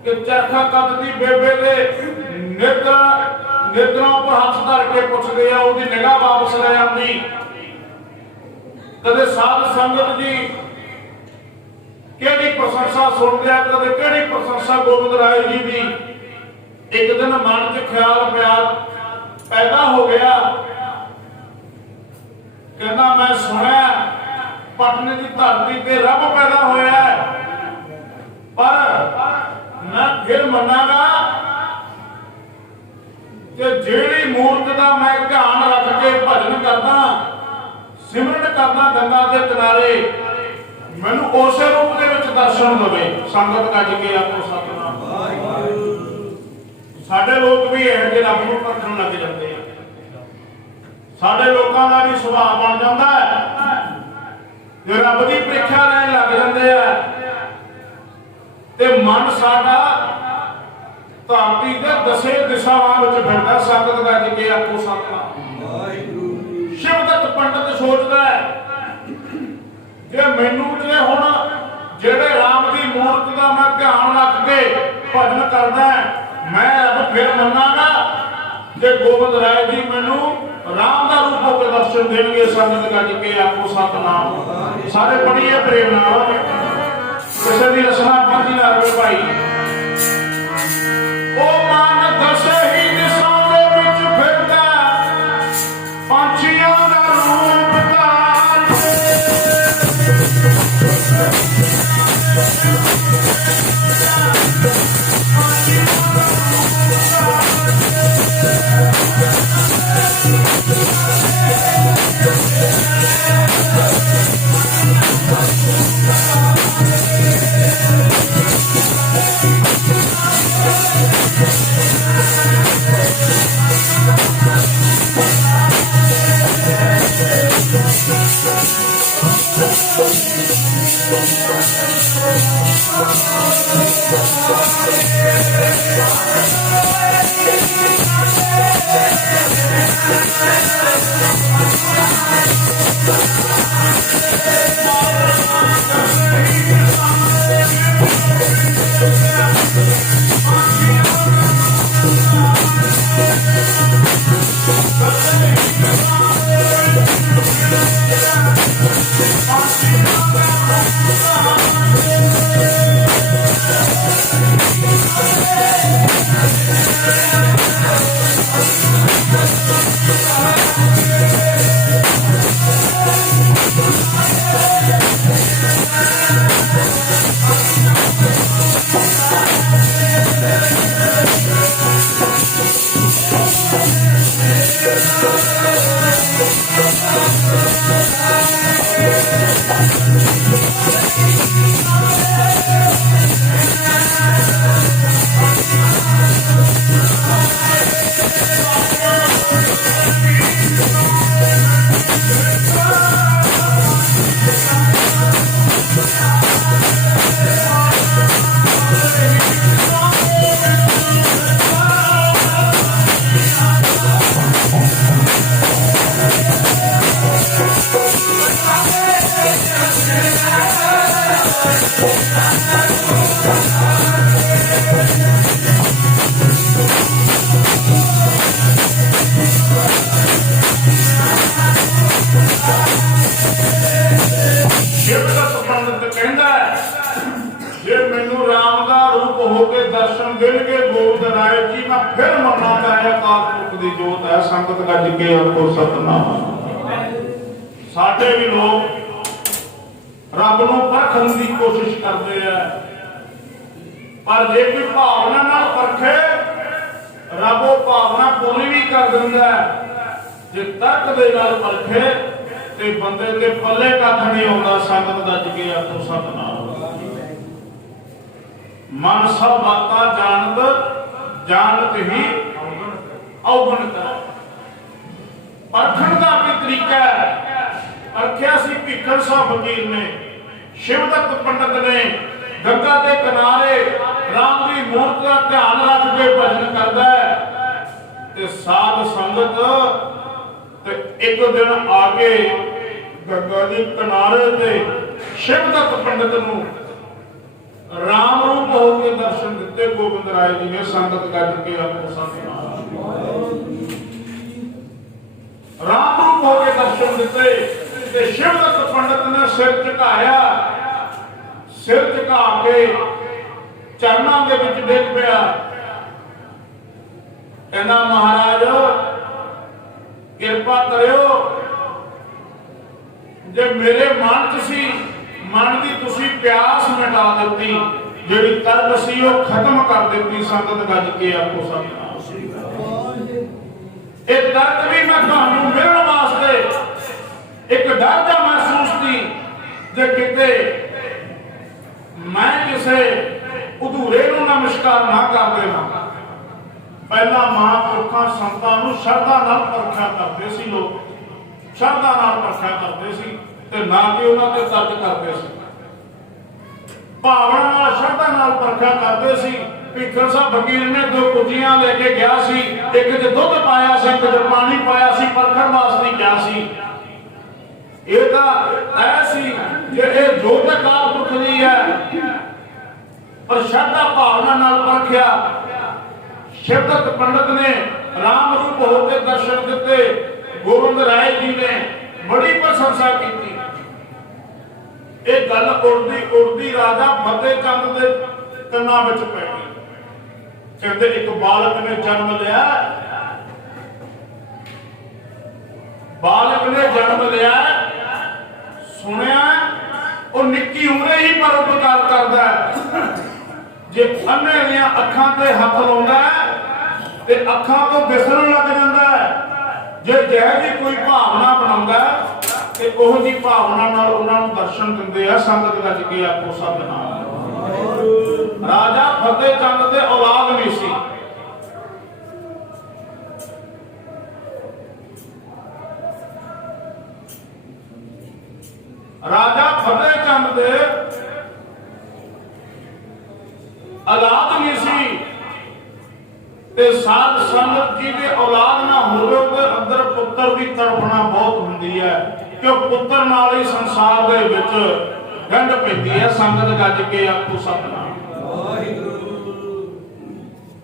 ਕਿ ਚਰਖਾ ਕੱਤਦੀ ਬੇਬੇ ਦੇ ਨੇਤਰਾਂ ਪਰ ਹੱਥ ਧਰ ਕੇ ਪੁੱਛਦੇ ਆ, ਉਹਦੀ ਨਿਗਾਹ ਵਾਪਸ ਲੈ ਆਉਂਦੀ। ਕਦੇ ਸਾਧ ਸੰਗਤ ਜੀ ਕਿਹੜੀ ਪ੍ਰਸ਼ੰਸਾ ਸੁਣਦੇ ਆ, ਕਦੇ ਕਿਹੜੀ ਪ੍ਰਸ਼ੰਸਾ ਗੋਬਿੰਦ ਰਾਏ ਜੀ ਦੀ। ਇੱਕ ਦਿਨ ਮਨ 'ਚ ਖਿਆਲ ਪੈਦਾ ਹੋ ਗਿਆ, ਕਹਿੰਦਾ ਮੈਂ ਸੁਣਿਆ ਪਟਨੇ ਦੀ ਧਰਤੀ ਤੇ ਰੱਬ ਪੈਦਾ ਹੋਇਆ, ਪਰ ਮੈਂ ਫਿਰ ਮੰਨਾਂਗਾ ਕਿ ਜਿਹੜੀ ਮੂਰਤ ਦਾ ਮੈਂ ਧਿਆਨ ਰੱਖ ਕੇ ਭਜਨ ਕਰਦਾ, ਸਿਮਰਨ ਕਰਦਾ ਗੰਗਾ ਦੇ ਕਿਨਾਰੇ, ਮੈਨੂੰ ਉਸੇ ਰੂਪ ਦੇ ਵਿੱਚ ਦਰਸ਼ਨ ਦੇਵੇ। ਸੰਗਤ ਗੱਜ ਕੇ ਆਖੋ ਸਤਿਨਾਮ ਵਾਹਿਗੁਰੂ। ਸਾਡੇ ਲੋਕ ਵੀ ਇਹ ਜਿਹੇ ਰੱਬ ਨੂੰ ਪਰਖਣ ਲੱਗ ਜਾਂਦੇ ਆ। ਸਾਡੇ ਲੋਕਾਂ ਦਾ ਵੀ ਸੁਭਾਅ ਬਣ ਜਾਂਦਾ ਹੈ ਜੇ ਰੱਬ ਦੀ ਪ੍ਰੀਖਿਆ ਲੈਣ ਲੱਗ ਜਾਂਦੇ ਆ ਤੇ ਮਨ ਸਾਡਾ ਧਰਤੀ ਦੇ ਦਸੇ ਦਿਸ਼ਾਵਾਂ ਵਿੱਚ ਫਿਰਦਾ। ਸੰਗਤ ਗੱਜ ਕੇ ਆਖੋ ਸਤਿਨਾਮ ਵਾਹਿਗੁਰੂ। ਸ਼ਿਵਦੱਤ ਪੰਡਤ ਸੋਚਦਾ ਜੇ ਮੈਨੂੰ ਜੇ ਹੁਣ ਜਿਹੜੇ ਰਾਮ ਦੀ ਮੂਰਤ ਦਾ ਮੈਂ ਧਿਆਨ ਰੱਖ ਕੇ ਭਜਨ ਕਰਦਾ ਮੈਂ ਰੱਬ ਫਿਰ ਮੰਨਾਂਗਾ ਜੇ ਗੋਬਿੰਦ ਰਾਏ ਜੀ ਮੈਨੂੰ ਰਾਮ ਦਾ ਰੂਪ ਹੋ ਕੇ ਦਰਸ਼ਨ ਦੇਣਗੇ। ਸੰਗਤ ਗੱਜ ਕੇ ਆਖੋ ਸਤਿਨਾਮ। ਸਾਰੇ ਪੜ੍ਹੀਏ ਪ੍ਰੇਮ ਨਾਲ। ਕਿਸੇ ਦੀ ਰਸਨਾ ਪੰਜ ਨਾ ਹੋਵੇ ਭਾਈ। ਉਹ ਮਨ ਦਸੇ ਹੀ ਦਿਸ਼ਾ ਦੇ ਵਿੱਚ ਫਿਰਦਾ ਪੰਛੀਆਂ ਦਾ ਰੂਪ ਧਾਰ ਕੇ संगत गज के आखो सतनाम। साडे भी लोग रब नूं परखण दी कोशिश करते हैं, पर जे कोई भावना नाल परखे रब वो भावना पूरी भी कर दिंदा है। जे तर्क दे नाल परखे ते बंदे दे पल्ले कख नहीं आउंदा। संगत गज के आखो सतनाम। मन सब बाता जानत ही औगण कर। परखण का भी तरीका है। परखिया सी भीखन साहब फकीर ने, शिवदत्त पंडित ने गंगा के किनारे राम की मूर्त का ध्यान रख के भजन करता है। साध संगत ते एक दिन आके गंगा के किनारे ते शिवदत्त पंडित नूं राम रूप होकर दर्शन दिते गोबिंद राय जी ने। संगत गज के आखो सतनाम। राम रूप होकर दर्शन दिते ते शिवदत्त पंडित ने सिर झुकाया। सिर झुका के चरणों के विच डिग पिया। कहना महाराज कृपा करियो, जे मेरे मन च सी मन की तुसी प्यास मिटा दी, जिहड़ी तरक सी वो खत्म कर दी। संगत गज के आखो सतनाम। एक दर्द भी मैं तुहानू मिलने वास्ते एक डर दा महसूस की, जे किते मैं किसे अधूरे नूं नमस्कार ना कर देवां। पहला महापुरखा संतां नूं शरधा नाल परखिया करते सी लोग, शरधा नाल परखिया करते सी ते ना कि उन्हां ते तर्क करते सी। भावना नाल शरधा नाल परखिया करते सी। भीखन साहब फकीर ने 2 कुजियां लेके गया सी, एक च दुध पाया सी, एक च पानी पाया सी, परखण वास्ते क्या सी। ये तां ऐसी जे ये जोत अकाल पुरख दी है, पर श्रद्धा भावना नाल परखिया। शिवदत्त पंडित ने राम रूप होकर दर्शन दिते। गोबिंद राय जी ने बड़ी प्रशंसा की। एक गल उड़दी उड़दी राजा फतेह चंद दे कन्ना विच पै गई। कहते एक बालक ने जन्म लिया, बालक ने जन्म लिया, सुनिया वो निक्की उमरे ही पर उपकार करता है। जे अन्ने दियां अखां ते हथ लाउंदा है ते अखां तो दिसण लग जांदा है। जे जह जी कोई भावना बनाउंदा है ते ओह जी भावना नाल उन्हां नूं दर्शन दिंदे आ। संगत गज के आखो सतनाम। राजा फतेह चंद दे औलाद नहीं सी। राजा फतेह औलाद नहीं सी ते साध संगत जी के औलाद ना होवे ते अंदर पुत्र की तड़फना बहुत हुंदी है कि पुत्र नाल ही संसार दे विच गंढ पैंदी है। संगत गज के आखो सतनाम।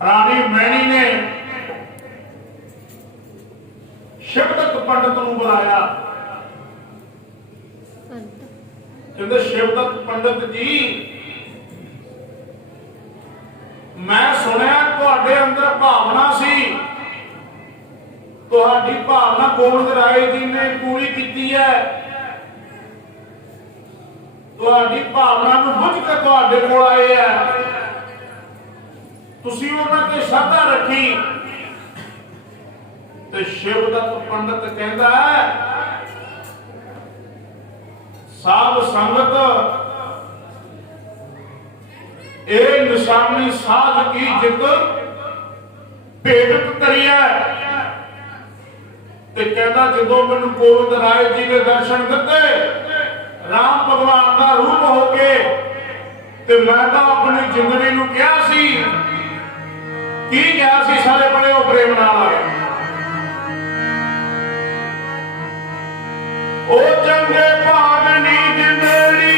रानी मैनी ने शिवदत्त पंडित नूं बुलाया। कहंदे शिवदत्त पंडित जी मैं सुनिया तुहाडे अंदर भावना सी, तुहाडी भावना गोविंद राय जी ने पूरी की है। तुहाडी भावना नूं बुझ के तुहाडे कोल आए है, तुसीं उन्हां ते श्रद्धा रखी। ते शिवदत्त पंडित कहंदा है साध संगत ए निशानी साध की जित भेट करिया। ते कहता जो मैनू गोविंद राय जी ने दर्शन दिते राम भगवान का रूप हो के, ते मैं तो अपनी जिंदगी नू कहा सी की कहा सी सारे बड़े हो प्रेम नाल ओ चंगे भागनी जिंदड़ी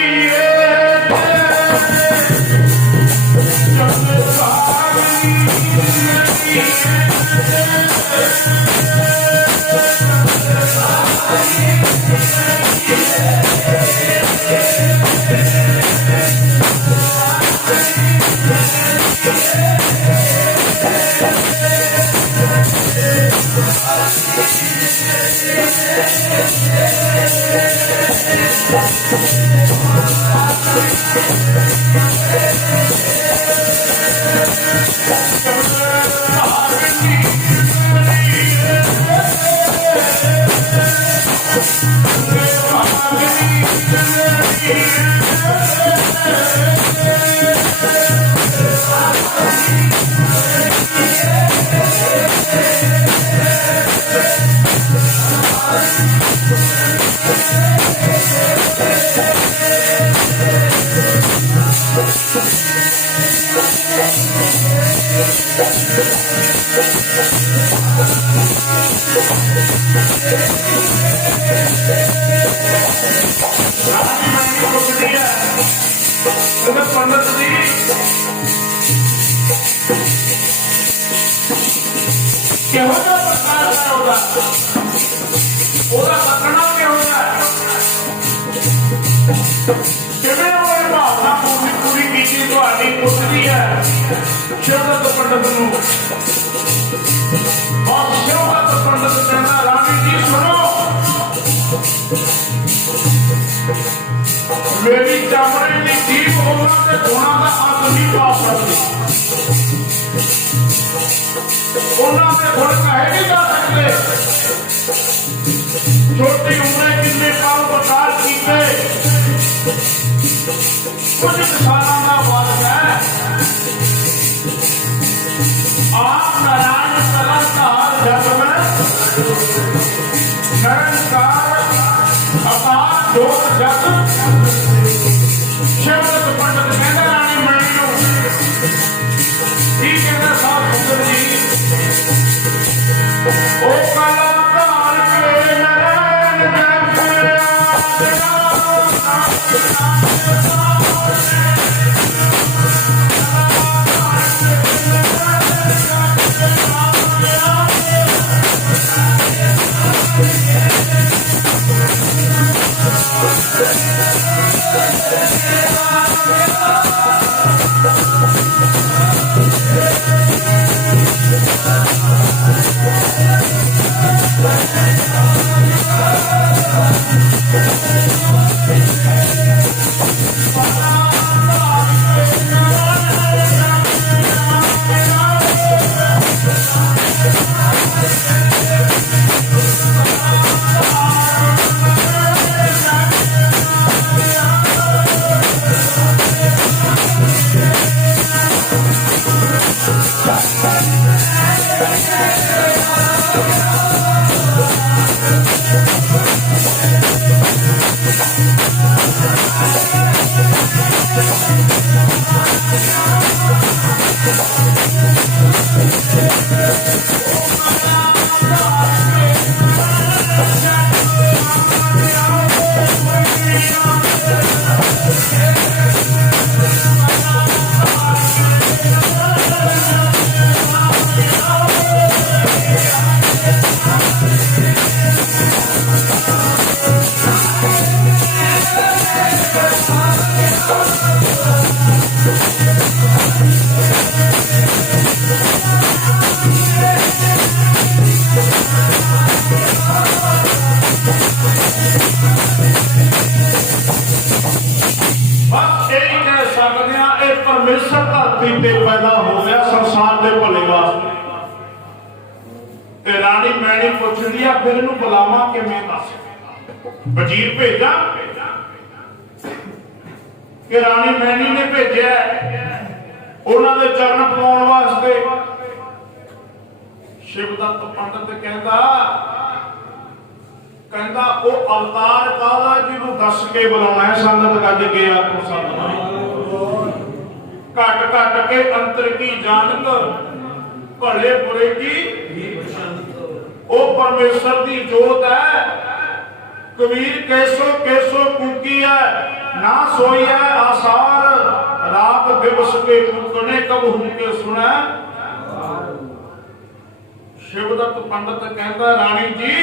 पंडित जी क्यों प्रकार होगा पकड़ना क्यों भावना पूरी की पुछती है शिवदत्त पंडित नूं। और शिवदत्त पंडित कहना रानी जी सुनो मेरी चमड़ी की जीभ होना ते गुणा का अंत नहीं पा सकती। उन्होंने गुण कहे नहीं जा सकते। छोटी उम्र कितने काम प्रकार किए कुछ सालों का वर्ग है। आप नारायण कलंकार जग में निरंकार अपार जोत जग शिवदत्त पंडित कहते रानी मणि नूं ठीक है साहब सुंदर जी ओ कलाकार के नारायण परमेश्वर धरती पे पैदा हो गया संसार के भले वास्ते। ते रानी मैनी पुछदी है फिर इहनूं बुलावा किवें, दस वजीर भेजा कि रानी मैनी ने भेजा उन्हां दे चरण पवाउण वास्ते। शिवदत्त पंडित कहता वो अवतार काला जिन्हों दस के बुलाना है, संगत गज के आखो सतनाम। घट घट के अंतर की जानत भले बुरे की ओ परमेश्वर की जोत है। कबीर कैसो कैसो कूकी है ना सोई है आसार, रात दिवस के फूकने कब हुके सुना। शिवदत्त पंडित कहता रानी जी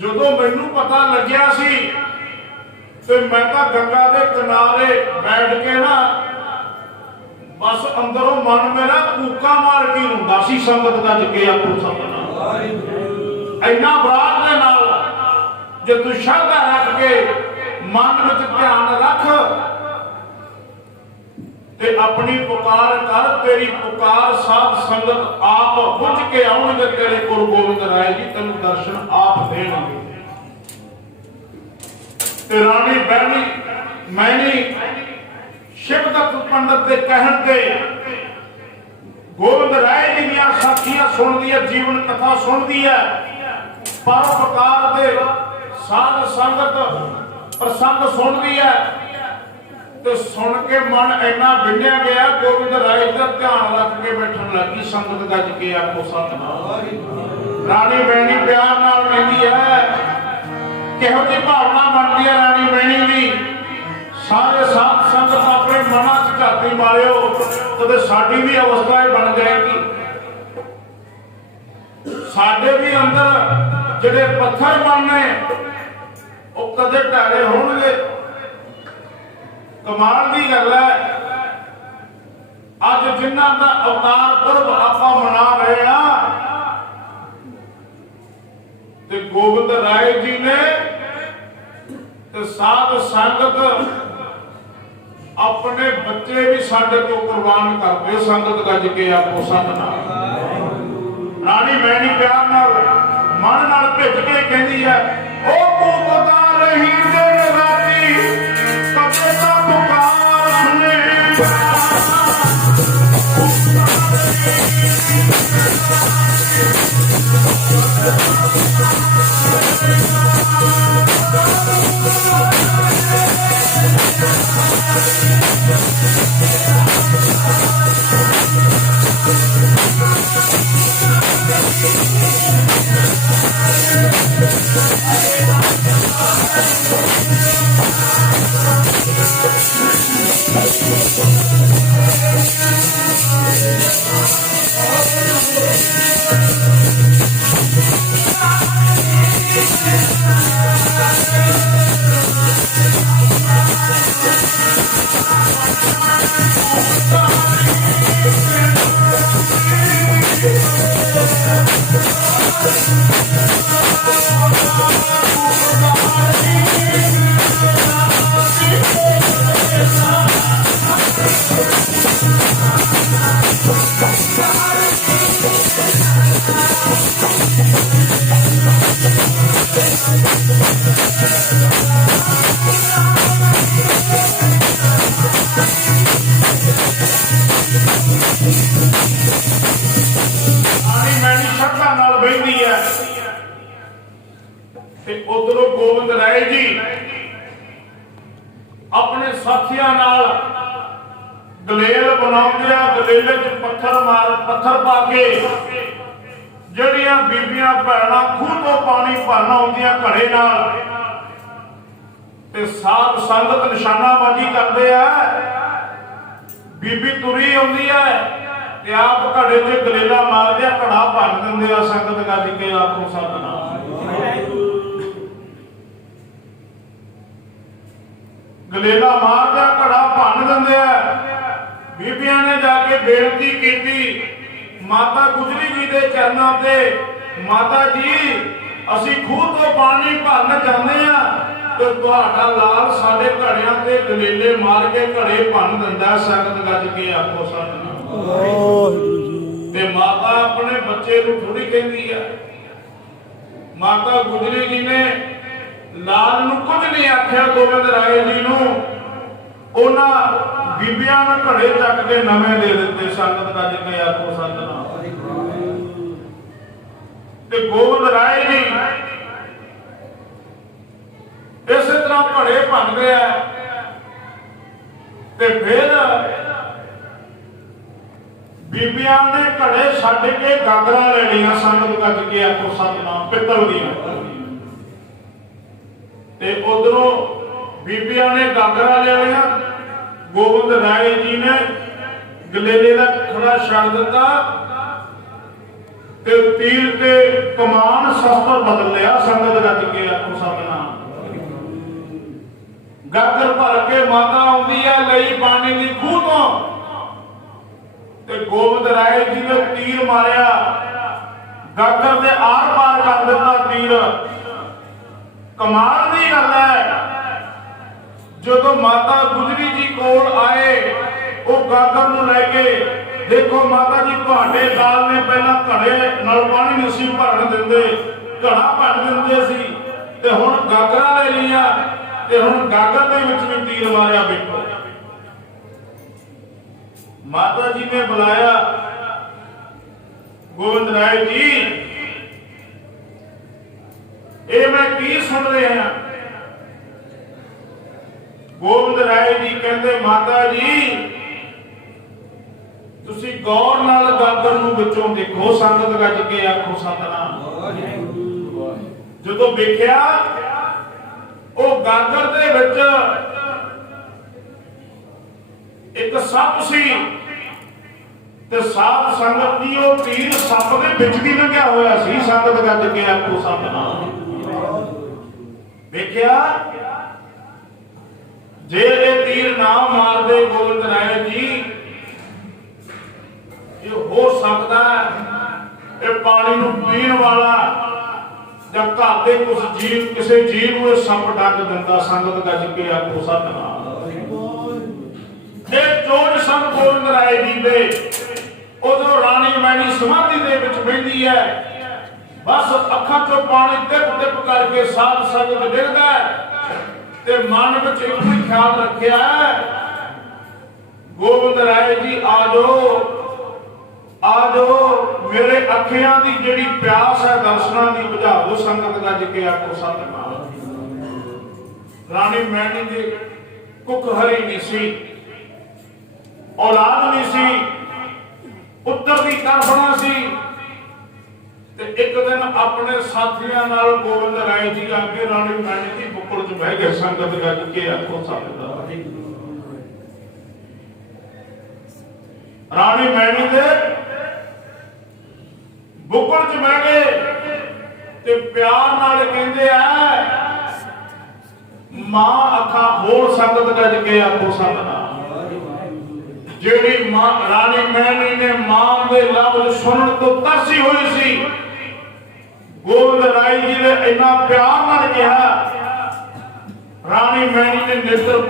जदों मैनू पता लग्या सी ते मैं तां गंगा दे किनारे बैठ के ना बस अंदरों मन मेरा कूका मार के हुंदा सी। संगत गज के आखो सतनाम। इन्ना बरात दे नाल जे तू श्रद्धा रख के मन विच ध्यान रख ते अपनी पुकार कर, तेरी पुकार साध संगत आप बुझ के आउणगे तेरे कोल। गोविंद राय जी तेन दर्शन आप देणगे। ते रानी बैनी मैनी शिवदत्त पंडित के कहण ते गोविंद राय जी दी साखियां सुनदी है, जीवन कथा सुनदी है, परोपकार दे साध संगत प्रसंग सुनदी है। तो सुन के मन इन्ना विंडिया गया गोविंद राय का ध्यान रख के बैठन लगी। संगत गज के आखो सतनाम। रानी मैनी प्यार नाल कहती है किहो जी भावना बनती है रानी मैनी दी। सारे साध संगत अपने मना च झाती मारियो कदे साडी भी अवस्था बन जाएगी। साडे भी अंदर जिहड़े पत्थर बनने वो कदे ढाले होणगे। कमाल की गल है अज जिन्हां दा अवतार पुरब आपां मना रहे हैं ते गोविंद राय जी ने ते साध संगत अपने बच्चे भी साडे तो कुर्बान करते। संगत गज के आखो सतनाम। रानी मैनी प्यार नाल मन नाल भिज के कहती है ओ पुकता रही दिन राती कदे ता पुकार सुने। उधरों गोविंद राय जी अपने साथियों नाल दलेल बनाउंदे आ। दलेले च पत्थर पा के जड़ियां बीबियां भैणां खूह तो पानी भरन आउंदियां घड़े नाल ते साध संगत निशानाबाजी करते हैं। बीबी तुरी आउंदी है ते आप घड़े च दलेला मारदे घड़ा भर दिंदे आ। संगत गज के आखो सतनाम। गलेला मारदा घड़ा भन दिंदे आ। बीबियां ने जाके बेनती की माता गुजरी जी के चरणों ते, माता जी असी खूह तो पानी भरन जाते हैं ਤੇ ਤੁਹਾਡਾ ਲਾਲ ਸਾਡੇ ਘੜਿਆਂ ਤੇ ਦਲੇਲੇ ਮਾਰ ਕੇ ਘੜੇ ਭੰਨ ਦਿੰਦਾ। ਸੰਗਤ ਗੱਜ ਕੇ ਆਖੋ ਸਤਿਨਾਮ ਵਾਹਿਗੁਰੂ ਜੀ। ਤੇ ਮਾਤਾ ਆਪਣੇ ਬੱਚੇ ਨੂੰ ਥੋੜੀ ਕਹਿੰਦੀ ਆ। ਮਾਤਾ ਗੁਜਰੀ ਜੀ ਨੇ ਲਾਲ ਨੂੰ ਕੁਝ ਨਹੀਂ ਆਖਿਆ। ਗੋਬਿੰਦ ਰਾਏ ਜੀ ਨੂੰ ਉਹਨਾਂ ਬੀਬੀਆਂ ਨੇ ਘੜੇ ਚੱਕ ਕੇ ਨਵੇਂ ਦੇ ਦਿੱਤੇ। ਸੰਗਤ ਗੱਜ ਕੇ ਆਖੋ ਸਤਿਨਾਮ। ਤੇ ਗੋਬਿੰਦ ਰਾਏ ਜੀ ਇਸੇ ਤਰ੍ਹਾਂ ਘੜੇ ਭੰਨ ਰਿਹਾ ਤੇ ਫਿਰ ਬੀਬੀਆਂ ਨੇ ਘੜੇ ਛੱਡ ਕੇ ਗਾਗਰਾਂ ਲੈ ਲਈਆਂ। ਸੰਗਤ ਗੱਜ ਕੇ ਆਖੋ ਸਤਿਨਾਮ। ਪਿੱਤਲ ਦੀਆਂ। ਤੇ ਉਧਰੋਂ ਬੀਬੀਆਂ ਨੇ ਗਾਗਰਾਂ ਲੈ ਲਈਆਂ। ਗੋਬਿੰਦ ਰਾਏ ਜੀ ਨੇ ਗਲੇਲੇ ਦਾ ਖੜਾ ਛੱਡ ਦਿੱਤਾ ਤੇ ਤੀਰ ਤੇ ਕਮਾਨ ਸ਼ਸਤਰ ਬਦਲ ਲਿਆ। ਸੰਗਤ ਗੱਜ ਕੇ ਆਖੋ ਸਤਿਨਾਮ। ਗਾਗਰ ਭਰ ਕੇ ਮਾਤਾ ਆਉਂਦੀ ਹੈ ਲਈ ਪਾਣੀ ਦੀ ਖੂਹ ਤੋਂ ਤੇ ਗੋਬਿੰਦ ਰਾਏ ਜੀ ਨੇ ਤੀਰ ਮਾਰਿਆ। ਗਾਗਰ ਦੇ ਆਰ ਪਾਰ ਕਰ ਦਿੱਤਾ ਤੀਰ। ਕਮਾਲ ਦੀ ਗੱਲ ਹੈ ਜਦੋਂ ਮਾਤਾ ਗੁਜਰੀ ਜੀ ਕੋਲ ਆਏ ਉਹ ਗਾਗਰ ਨੂੰ ਲੈ ਕੇ ਦੇਖੋ ਮਾਤਾ ਜੀ ਤੁਹਾਡੇ ਲਾਲ ਨੇ ਪਹਿਲਾਂ ਘੜੇ ਨਾਲ ਪਾਣੀ ਨਹੀਂ ਸੀ ਭਰਨ ਦਿੰਦੇ, ਘੜਾ ਭੰਨ ਦਿੰਦੇ ਸੀ ਤੇ ਹੁਣ ਗਾਗਰਾਂ ਲੈ ਲਈਆਂ ਤੇ ਹੁਣ ਗਾਗਰ ਦੇ ਵਿੱਚ ਵੀ ਤੀਰ ਮਾਰਿਆ। ਵੇਖੋ ਮਾਤਾ ਜੀ ਨੇ ਬੁਲਾਇਆ ਗੋਬਿੰਦ ਰਾਏ ਜੀ ਇਹ ਮੈਂ ਕੀ ਸੁਣ ਰਿਹਾ। ਗੋਬਿੰਦ ਰਾਏ ਜੀ ਕਹਿੰਦੇ ਮਾਤਾ ਜੀ ਤੁਸੀਂ ਗੌਰ ਨਾਲ ਗਾਗਰ ਨੂੰ ਵਿੱਚੋਂ ਦੇਖੋ। ਸੰਗਤ ਗੱਜ ਕੇ ਆਖੋ ਸਤਿਨਾਮ। ਜਦੋਂ ਵੇਖਿਆ ਉਹ ਗਾਗਰ ਦੇ ਵਿੱਚ ਇੱਕ ਸੱਪ ਸੀ ਤੇ ਸਾਧ ਸੰਗਤ ਦੀ ਉਹ ਤੀਰ ਸੱਪ ਦੇ ਵਿੱਚ ਦੀ ਲੰਘਿਆ ਹੋਇਆ ਸੀ। ਸੰਗਤ ਗੱਜ ਕੇ ਆਖੋ ਸਤਿਨਾਮ। ਵੇਖਿਆ ਜੇ ਇਹ ਤੀਰ ਨਾ ਮਾਰਦੇ ਗੋਬਿੰਦ ਰਾਏ ਜੀ ਇਹ ਹੋ ਸਕਦਾ ਇਹ ਪਾਣੀ ਨੂੰ ਪੀਣ ਵਾਲਾ ਜਾਂ ਘਰ ਦੇ ਕੁਝ ਜੀਵ ਕਿਸੇ ਜੀਵ ਨੂੰ ਇਹ ਸੱਪ ਡੰਗ ਦਿੰਦਾ। ਸੰਗਤ ਗੱਜ ਕੇ ਆਖੋ ਸਤਿਨਾਮ। ਇਹ ਚੋਜ ਸਨ ਗੋਬਿੰਦ ਰਾਏ ਜੀ ਦੇ। ਉਦੋਂ ਰਾਣੀ ਮੈਣੀ ਸਮਾਧੀ ਦੇ ਵਿੱਚ ਬੈਠੀ ਹੈ। ਬਸ ਅੱਖਾਂ ਚੋਂ ਪਾਣੀ ਟਿਪ ਟਿਪ ਕਰਕੇ ਸਾਧ ਸੰਗਤ ਡਿੱਗਦਾ ਤੇ ਮਨ ਵਿੱਚ ਇੱਕ ਹੀ ਖਿਆਲ ਰੱਖਿਆ ਗੋਬਿੰਦ ਰਾਏ ਜੀ ਆ ਜਾਓ ਮੇਰੇ ਅੱਖੀਆਂ ਦੀ ਜਿਹੜੀ ਪਿਆਸ ਹੈ ਦਰਸ਼ਨਾਂ ਦੀ ਬੁਝਾ ਦਿਓ। ਸੰਗਤ ਗੱਜ ਕੇ ਆਖੋ ਸਤਿਨਾਮ। ਰਾਣੀ ਮੈਣੀ ਦੀ ਕੁੱਖ ਹਰੀ ਨਹੀਂ ਸੀ, ਔਲਾਦ ਨਹੀਂ ਸੀ, ਪੁੱਤਰ ਦੀ ਕਲਪਨਾ ਸੀ ਤੇ ਇੱਕ ਦਿਨ ਆਪਣੇ ਸਾਥੀਆਂ ਨਾਲ ਗੋਬਿੰਦ ਰਾਏ ਜੀ ਆ ਕੇ ਰਾਣੀ ਮੈਣੀ ਦੀ ਬੁੱਕਲ 'ਚ ਬਹਿ ਗਏ। ਸੰਗਤ ਗੱਜ ਕੇ ਆਖੋ ਸਤਿਨਾਮ। ਰਾਣੀ ਮੈਣੀ ਦੇ ਬੁੱਕਲ 'ਚ ਬਹਿ ਗਏ ਤੇ ਪਿਆਰ ਨਾਲ ਕਹਿੰਦੇ ਆ ਮਾਂ ਅੱਖਾਂ ਖੋਲ। ਸੰਗਤ ਗੱਜ ਕੇ ਆਖੋ ਸਤਿਨਾਮ। ਜਿਹੜੀ ਮਾਂ ਰਾਣੀ ਮੈਣੀ ਨੇ ਮਾਂ ਦੇ ਲਫ਼ਜ਼ ਸੁਣਨ ਤੋਂ ਤਰਸੀ ਹੋਈ ਸੀ ਗੋਬਿੰਦ ਰਾਏ ਜੀ ਨੇ ਇੰਨਾ ਪਿਆਰ ਨਾਲ ਕਿਹਾ। ਰਾਣੀ ਮੈਣੀ ਨੇ ਨੇਤਰ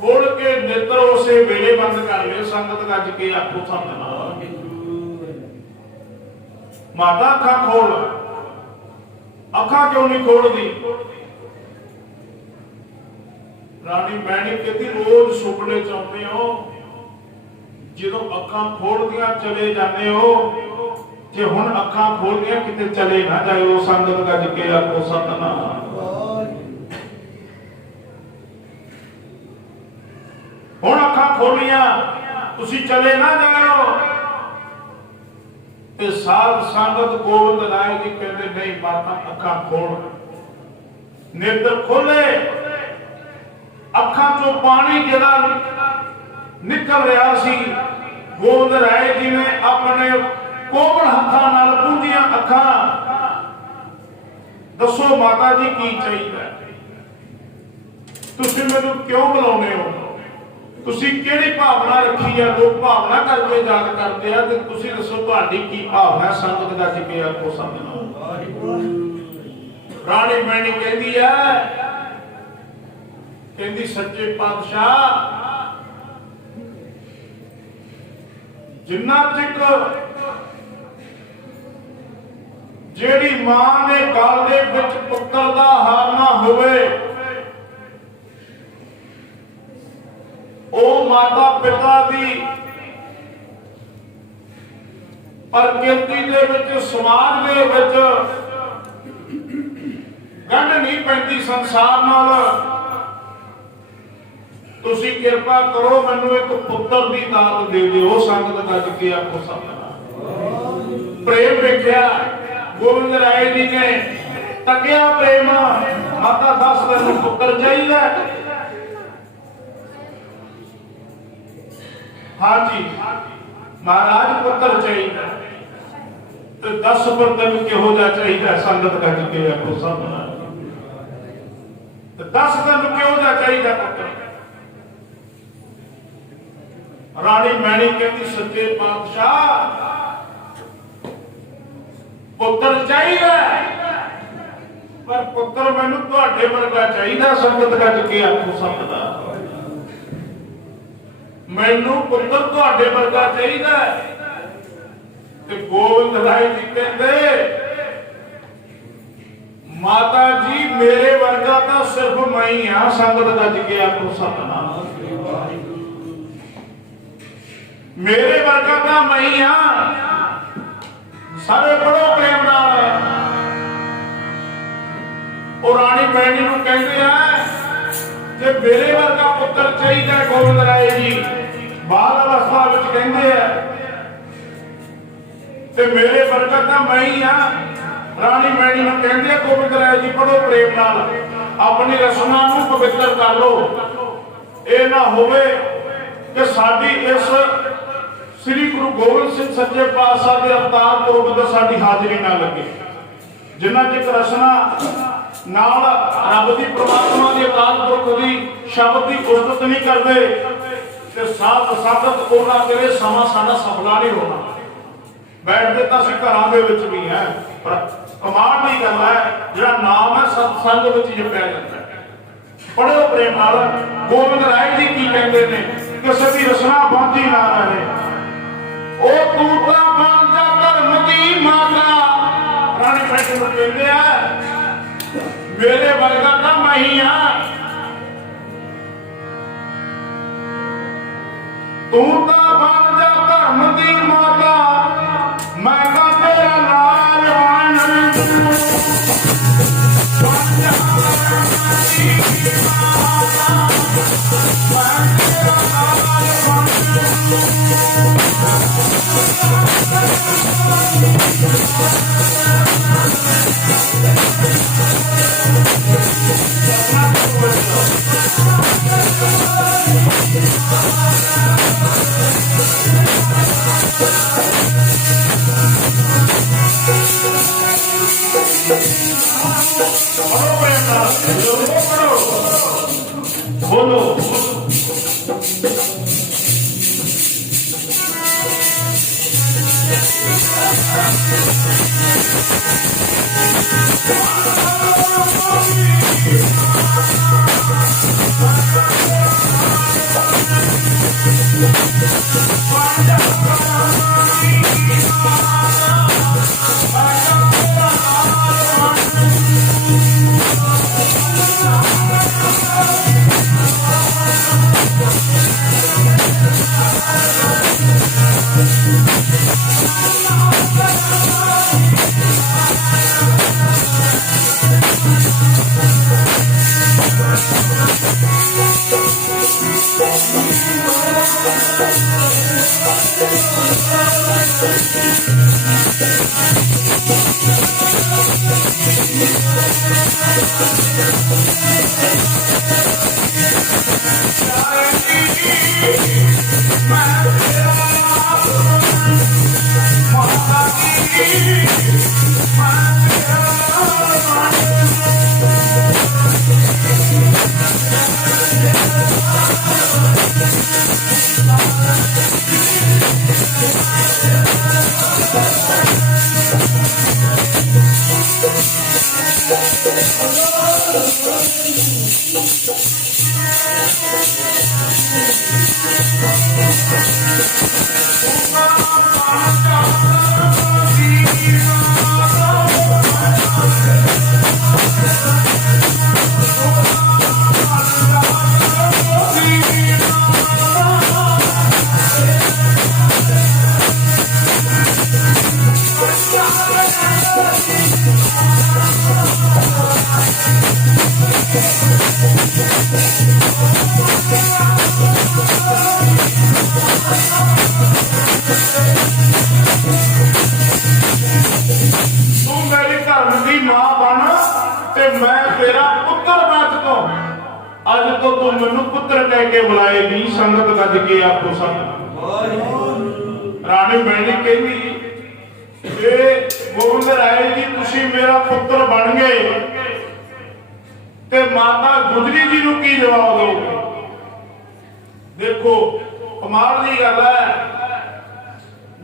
ਖੋਲ ਕੇ ਨੇਤਰ ਉਸੇ ਵੇਲੇ ਬੰਦ ਕਰ ਲਏ। ਸੰਗਤ ਗੱਜ ਕੇ ਆਖੋ ਸਤਿਨਾਮ। ਮਾਤਾ ਅੱਖਾਂ ਖੋਲ। ਅੱਖਾਂ ਕਿਉਂ ਨਹੀਂ ਖੋਲਦੀ? ਰਾਣੀ ਮੈਣੀ ਕਹਿੰਦੀ ਰੋਜ਼ ਸੁਪਨੇ ਚ ਆਉਂਦੇ ਹੋ, ਜਦੋਂ ਅੱਖਾਂ ਖੋਲਦੀਆਂ ਚਲੇ ਜਾਂਦੇ ਹੋ, ਜੇ ਹੁਣ ਅੱਖਾਂ ਖੋਲਦੀਆਂ ਕਿਤੇ ਚਲੇ ਨਾ ਜਾਇਓ। ਸੰਗਤ ਗੱਜ ਕੇ ਆਖੋ ਸਤਿਨਾਮ। ਹੁਣ ਅੱਖਾਂ ਖੋਲੀਆਂ ਤੁਸੀਂ ਚਲੇ ਨਾ ਜਾਇਓ। ਤੇ ਸਾਧ ਸੰਗਤ ਗੋਬਿੰਦ ਰਾਏ ਜੀ ਕਹਿੰਦੇ ਨਹੀਂ ਮਾਤਾ ਅੱਖਾਂ ਖੋਲ। ਨੇਤਰ ਖੋਲੇ। ਅੱਖਾਂ ਚੋਂ ਪਾਣੀ ਜਿਹੜਾ ਨਿਕਲ ਰਿਹਾ ਸੀ ਗੋਬਿੰਦ ਰਾਏ ਜੀ ਨੇ ਆਪਣੇ ਕੋਮਲ ਹੱਥਾਂ ਨਾਲ ਪੂੰਝੀਆਂ ਅੱਖਾਂ। ਦੱਸੋ ਮਾਤਾ ਜੀ ਕੀ ਚਾਹੀਦਾ? ਤੁਸੀਂ ਮੈਨੂੰ ਕਿਉਂ ਬੁਲਾਉਂਦੇ ਹੋ? ਤੁਸੀਂ ਕਿਹੜੀ ਭਾਵਨਾ ਰੱਖੀ ਹੈ? ਲੋਕ ਭਾਵਨਾ ਕਰਕੇ ਯਾਦ ਕਰਦੇ ਆ ਤੇ ਤੁਸੀਂ ਦੱਸੋ ਤੁਹਾਡੀ ਕੀ ਭਾਵਨਾ? ਸੰਗਤ ਗੱਜ ਕੇ ਆਖੋ ਸਤਿਨਾਮ। रानी मैनी कहती है, कहती सच्चे पातशाह जिन्ना चिकर जेड़ी मां ने गल दे विच पुत्तर दा हार ना होवे ओ माता पिता दी प्रकृति दे विच समाज दे विच गंढ नहीं पैंदी संसार नाल। तुसी किरपा करो मैनू एक पुत्र दी दात दे दिओ। संगत गज के आखो सतनाम। प्रेम वेख्या गोविंद राय जी ने तकिया प्रेम। माता दस तैनूं पुत्र चाहिए? हाँ जी महाराज पुत्र चाहिए। तो 10 पुत्र किहो जा चाहिए? संगत गज के आखो सतनाम। 10 किहो जा चाहिए पुत्र? रानी मैनी कहती सच्चे पातशाह पुत्र चाहिए पर पुत्र मैनू तुहाडे वर्गा चाहिए। संगत गज के आखो सतनाम। मैनू पुत्र तुहाडे वर्गा चाहिए। ते गोविंद राय जी कहते माता जी मेरे वर्गा तो सिर्फ मैं ही हाँ। संगत गज के आखो सतनाम। मेरे वर्गा तो मैं ही हाँ। सारे बड़ो प्रेम नाल और रानी मैनी नूं कहते हैं कि मेरे वर्गा पुत्र चाहिए। गोविंद राय जी बाल अवस्था विच कहते हैं ते मेरे वर्गा तो मैं ही हाँ। रानी मैनी नूं कहते हैं गोविंद राय जी बड़ो प्रेम नाल अपनी रसना नूं पवित्र कर लो। ये ना होवे कि साडी इस श्री गुरु गोविंद सिंह सच्चे पातशाह के अवतार पुरब ते साडी हाजरी ना लगे। जिन्ना चिर रसना नाल रब दी परमात्मा दी अकाल पुरख दी शब्द की उस्तत नहीं करते ते साथ साधत ओना करे समा साडा सफला नहीं होना। बैठते तो असीं घरां दे विच भी हैं पर कमाल की गल है जिहड़ा नाम है सत्संग विच जपिया जाता है। बड़े प्रेम नाल गोविंद राय जी की कहते हैं किसी की रसना बांधी ना रहे। ओ तू ता बन जा धर्म दी माता। रानी मैनी नूं कहते हैं मेरे वर्गा तो मैं ही हाँ। तू ता बन जा धर्म दी माता मैं का तेरा लाल बन जा माता मैं तेरा लाल बोलो अज तो तू मैनू पुत्र कह के बुलाएगी, संगत गज के आपको सत। राणी मैनी कहती गोविंद राय जी तुसी मेरा पुत्र बन गए ते माता गुजरी जी नू की जवाब दोगे? देखो कमाल की गल है,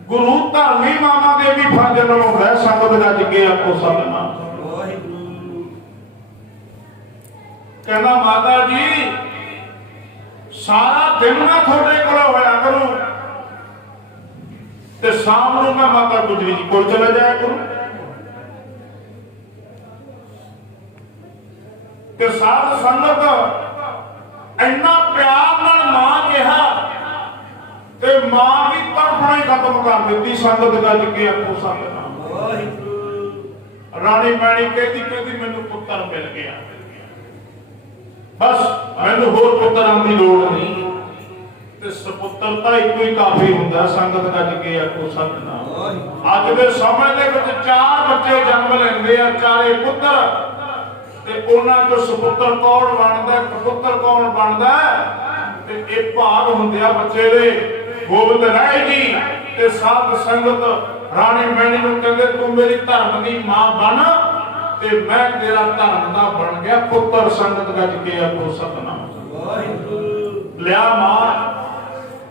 गुरु धर्मी मामा के भी फर्ज निभाउंदा है, संगत गज के आपको सतना। कहना माता जी सारा दिन मैं थोड़े को होया करूं ते शाम को मैं माता गुजरी जी को चला जाया करूं ते साध संगत इन्ना प्यार नाल मां कहा ते मां की तड़फना ही खत्म कर दी। संगत गज के आपको सतना। रानी मैनी कहती मैनू पुत्र मिल गया, बस मैनू होर पुत्रां की लोड़ नहीं ते सपुत्रता एक ही काफी हुंदा। संगत गज के आपको सतनाम। अज दे समय दे विच 4 बच्चे जन्म लैंदे आ, चारे पुत्र ते उन्हां चों सपुत्र कौन बनदा, कपुत्र कौन बनदा ते इह भाग हुंदे आ बच्चे दे। गोविंद राय जी ते साध संगत राणी मैनी नूं कहंदे तू मेरी धर्म दी मां बन ते मैं तेरा धर्म दा बन गया पुत्र। संगत गज के आपको सतनाम। लिया मां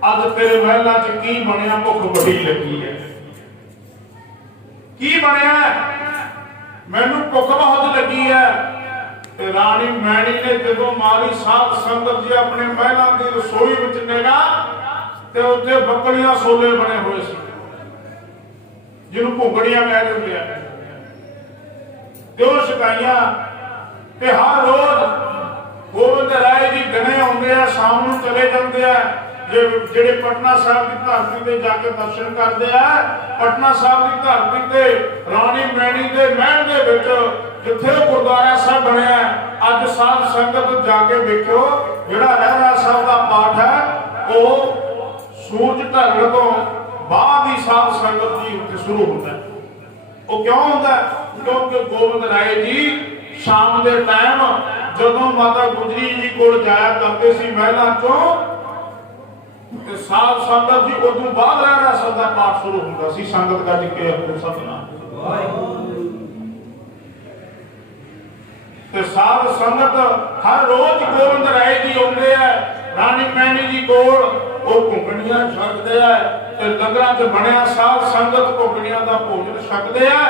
अज तेरे महलों च की बनया? भुख बड़ी लगी है, की बनया? मैनू भुख बहुत लगी है। ते राणी मैनी ने जदों मारी साध संगत जी अपने महलों की रसोई विच निगाह ते उत्ते बकड़ियां सोले बने हुए सी, जिन्हों भुगड़ियां कह दिंदे आ, शिकाइया ते हर रोज गोविंद राय जी दिने आउंदे आ, शाम नूं चले जांदे आ। जेड़े पटना साहब की धरती ते जाके दर्शन करते हैं, पटना साहब की धरती ते राणी मैनी के महल दे विच जिथे गुरुद्वारा साहब बनया, अज साध संगत जाके देखो जेड़ा रहरास साहब का पाठ है वो सूरज ढलण तो बाद ही साध संगत जी उत्थे शुरू होता है। वो क्यों होता है? क्योंकि गोविंद राय जी शाम के टाइम जदों माता गुजरी जी को जाया करते सी महलों चों, साध संगत जी उदों बाद रहरास साहब का पाठ शुरू होता सी। संगत गज के आपको सतनाम। ते साध संगत हर रोज गोविंद राय जी आउंदे आ राणी मैनी जी कोल, वो घुगड़ियां छकदे आ ते लंगरां च बनया साध संगत घुगड़ियां दा भोजन छकदे आ।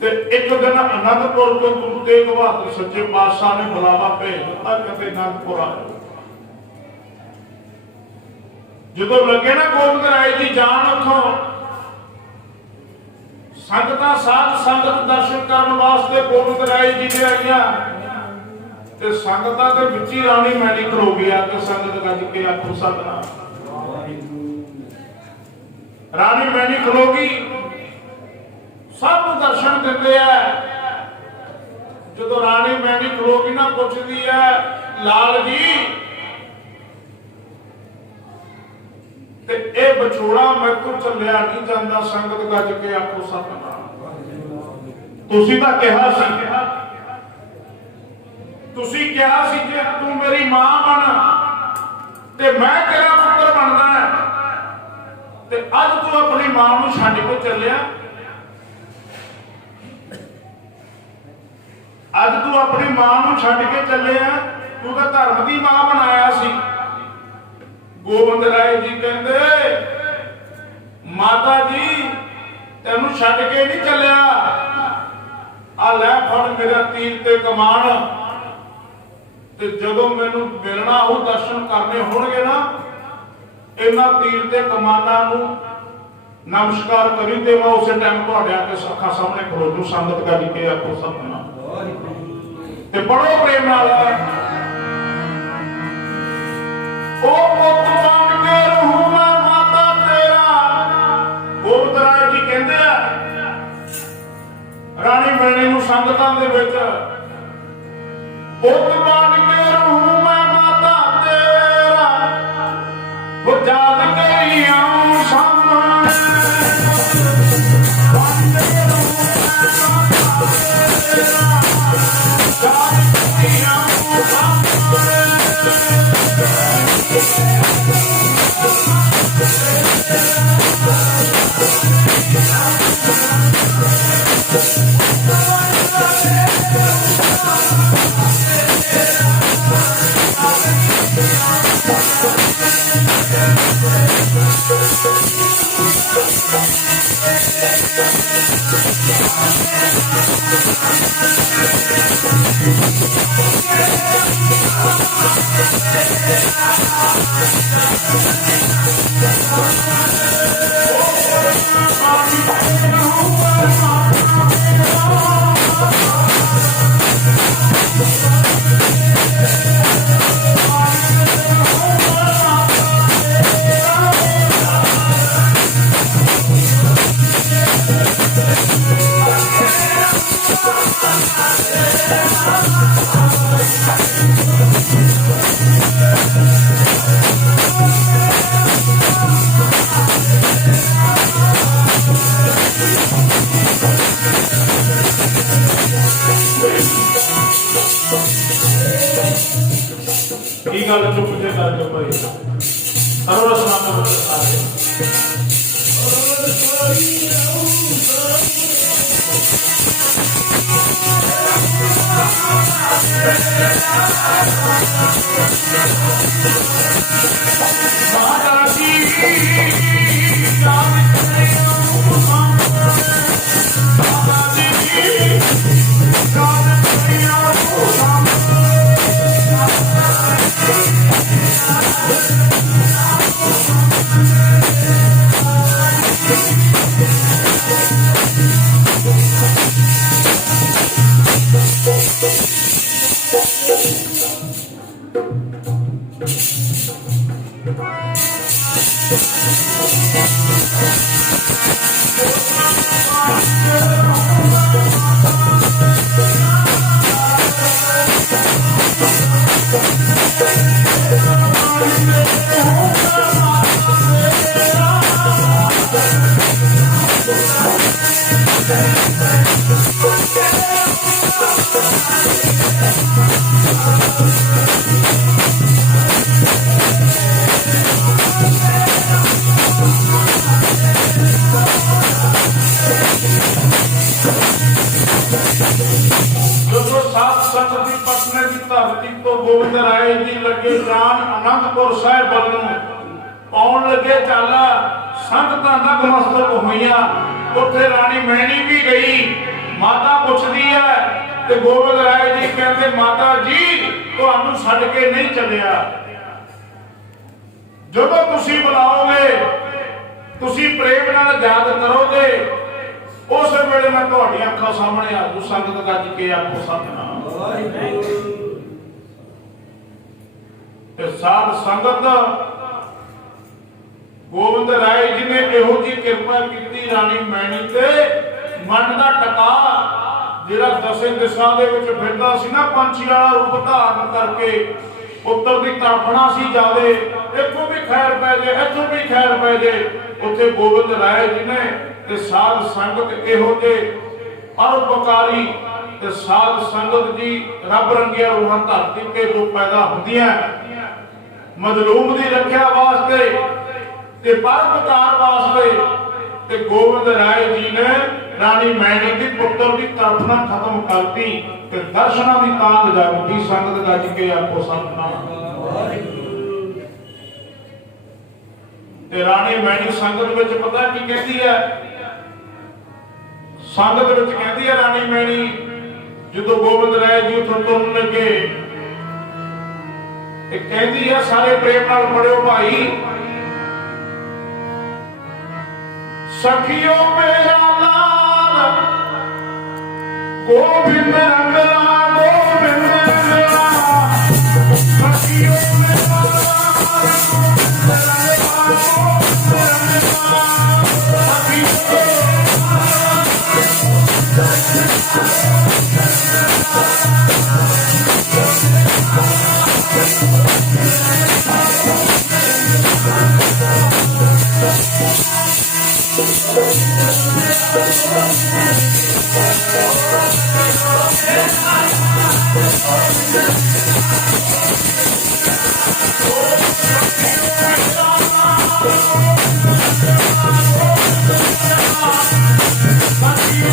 ते एक दिन आनंदपुर तो गुरु तेग बहादुर सच्चे पातशाह ने बुलावा भेज दिता, कहते आनंदपुर आ जाओ। जदों लगे ना गोविंद राय जी जान उथों, संगतां साध संगत दर्शन करने वास्ते गोविंद राय जी ने आईयां ते संगतां दे विच ही राणी मैनी खलो गया ते संगत गज के आखो सतनाम। राणी मैनी खलोगी, सब दर्शन देते हैं। जदों राणी मैनी खलोगी ना पुछदी है, लाल जी ते ए बछोड़ा मेरे को चलिया नहीं जाता, संगत गज के आखो सतनाम। तुसी तां कहा सी, तुसी कहा सी कि तू मेरी मां बन ते मैं तेरा पुत्र बनना है, ते अज तू अपनी मां नूं छड्ड के चलिया। अज तू अपनी मां नूं छड्ड के चलिया, तू तो धर्म की मां बनाया सी। गोविंद राय जी कहते माता जी तेनू छड्ड के नहीं चलिया, आ लै फड़ मेरा तीर ते कमान ਤੇ ਜਦੋਂ ਮੈਨੂੰ ਮਿਲਣਾ ਉਹ ਦਰਸ਼ਨ ਕਰਨੇ ਹੋਣਗੇ ਨਾ, ਇਹਨਾਂ ਤੀਰ ਤੇ ਕਮਾਨਾਂ ਨੂੰ ਨਮਸਕਾਰ ਕਰੀ ਤੇ ਮੈਂ ਉਸੇ ਟਾਈਮ ਤੁਹਾਡੇ ਆ ਕੇ ਅੱਖਾਂ ਸਾਹਮਣੇ ਖਲੋ ਜੂ। ਸੰਗਤ ਕਰ ਕੇ ਆਪੋ ਸਤਿਨਾਮ ਤੇ ਬੜੋ ਪ੍ਰੇਮ ਨਾਲ ਉਹ ਪੁੱਤ ਬਣ ਕੇ ਰਹੂੰ ਮੈਂ ਮਾਤਾ ਤੇਰਾ। ਗੋਬਿੰਦ ਰਾਏ ਜੀ ਕਹਿੰਦੇ ਆ ਰਾਣੀ ਮੈਣੀ ਨੂੰ ਸੰਗਤਾਂ ਦੇ ਵਿੱਚ, ਪੁੱਤ ਬਣ ਕੇ ਰਹੂੰ ਮੈਂ ਮਾਤਾ ਤੇਰਾ, ਉਹ ਜਾਦ ਕੇ ਆਉਂ ਸਾਹਮਣੇ। ਬਣ ਕੇ ਰਹੂੰ ਮੈਂ ਮਾਤਾ ਤੇਰਾ, ਜਾਦ ਕੇ ਆਉਂ ਸਾਹਮਣੇ। ਕੀ ਗੱਲ ਚੁੱਪ ਜੇ ਕਰ ਜੋ ਭਾਈ ਸਰਵ ਸਨਾਤਨ ਸਾਰੇ ਮਾਤਾ ਜੀ ਨਾਮ ਕਰਿਓ ਮਾਤਾ ਜੀ ਨਾਮ ਕਰਿਓ ਗੋਬਿੰਦ ਰਾਏ ਜੀ ਲੱਗੇ ਜਾਣ ਅਨੰਦਪੁਰ ਸਾਹਿਬ ਵੱਲ ਨੂੰ ਆਉਣ ਲੱਗੇ ਚੱਲ ਸੰਗਤਾਂ ਨਤਮਸਤਕ ਹੋਈਆਂ। ਉੱਥੇ ਰਾਣੀ ਮੈਣੀ ਵੀ ਗਈ, ਮਾਤਾ ਪੁੱਛਦੀ ਹੈ ਤੇ ਗੋਬਿੰਦ ਰਾਏ ਜੀ ਕਹਿੰਦੇ ਮਾਤਾ ਜੀ ਤੁਹਾਨੂੰ ਛੱਡ ਕੇ ਨਹੀਂ ਚੱਲਿਆ, ਜਦੋਂ ਤੁਸੀਂ ਬੁਲਾਓਗੇ ਤੁਸੀਂ ਪ੍ਰੇਮ ਨਾਲ ਯਾਦ ਕਰੋਗੇ ਉਸ ਵੇਲੇ ਮੈਂ ਤੁਹਾਡੀਆਂ ਅੱਖਾਂ ਸਾਹਮਣੇ ਆ ਜੂ। ਸੰਗਤ ਗੱਜ ਕੇ ਆਪੋ ਸਤਿਨਾਮ ਵਾਹਿਗੁਰੂ। ਤੇ ਸਾਧ ਸੰਗਤ ਗੋਬਿੰਦ ਰਾਏ ਜੀ ਨੇ ਇਹੋ ਜੀ ਕਿਰਪਾ ਕੀਤੀ ਰਾਣੀ ਮੈਣੀ ਤੇ, ਮਨ ਦਾ ਟਕਾ ਜਿਹੜਾ ਦਸੇ ਦਿਸ਼ਾ ਦੇ ਵਿੱਚ ਫਿਰਦਾ ਸੀ ਨਾ ਪੰਛੀ ਵਾਲਾ ਰੂਪ ਧਾਰਨ ਕਰਕੇ, ਪੁੱਤਰ ਦੀ ਤੜਫਣਾ ਸੀ ਜਾਵੇ, ਇੱਥੋਂ ਵੀ ਖੈਰ ਪੈ ਜੇ ਇੱਥੋਂ ਵੀ ਖੈਰ ਪੈ ਜੇ। ਉੱਥੇ ਗੋਬਿੰਦ ਰਾਏ ਜੀ ਨੇ ਤੇ ਸਾਧ ਸੰਗਤ ਇਹੋ ਜਿਹੇ ਪਰਉਪਕਾਰੀ ਤੇ ਸਾਧ ਸੰਗਤ ਜੀ ਰੱਬ ਰੰਗੀਆਂ ਰੂਹਾਂ ਧਰਤੀ ਤੇ ਜੋ ਪੈਦਾ ਹੁੰਦੀਆਂ ਮਜ਼ਲੂਮ ਦੀ ਰੱਖਿਆ ਵਾਸਤੇ ਤੇ ਪਰਉਪਕਾਰ ਵਾਸਤੇ, ਤੇ ਗੋਬਿੰਦ ਰਾਏ ਜੀ ਨੇ ਰਾਣੀ ਮੈਣੀ ਦੀ ਪੁੱਤਰ ਦੀ ਤੜਫਣਾ ਖਤਮ ਕਰਤੀ ਤੇ ਦਰਸ਼ਨਾਂ ਦੀ ਤਾਂਘ ਜਾਗਦੀ। ਸੰਗਤ ਗੱਜ ਕੇ ਆਪੋ ਸਤਿਨਾਮ ਤੇ ਰਾਣੀ ਮੈਣੀ ਸੰਗਤ ਵਿੱਚ ਪਤਾ ਕੀ ਕਹਿੰਦੀ ਹੈ? ਸੰਗਤ ਵਿੱਚ ਕਹਿੰਦੀ ਹੈ ਰਾਣੀ ਮੈਣੀ ਜਦੋਂ ਗੋਬਿੰਦ ਰਾਏ ਜੀ ਉੱਥੋਂ ਤੁਰਨ ਲੱਗੇ ਇਹ ਕਹਿੰਦੀ ਆ, ਸਾਰੇ ਪ੍ਰੇਮ ਨਾਲ ਪੜਿਓ ਭਾਈ। सखियों मेरा लाल गोविंद रंगला, गोविंद रंगला, सखियों मेरा लाल गोविंद रंगला, गोविंद रंगला, सखियों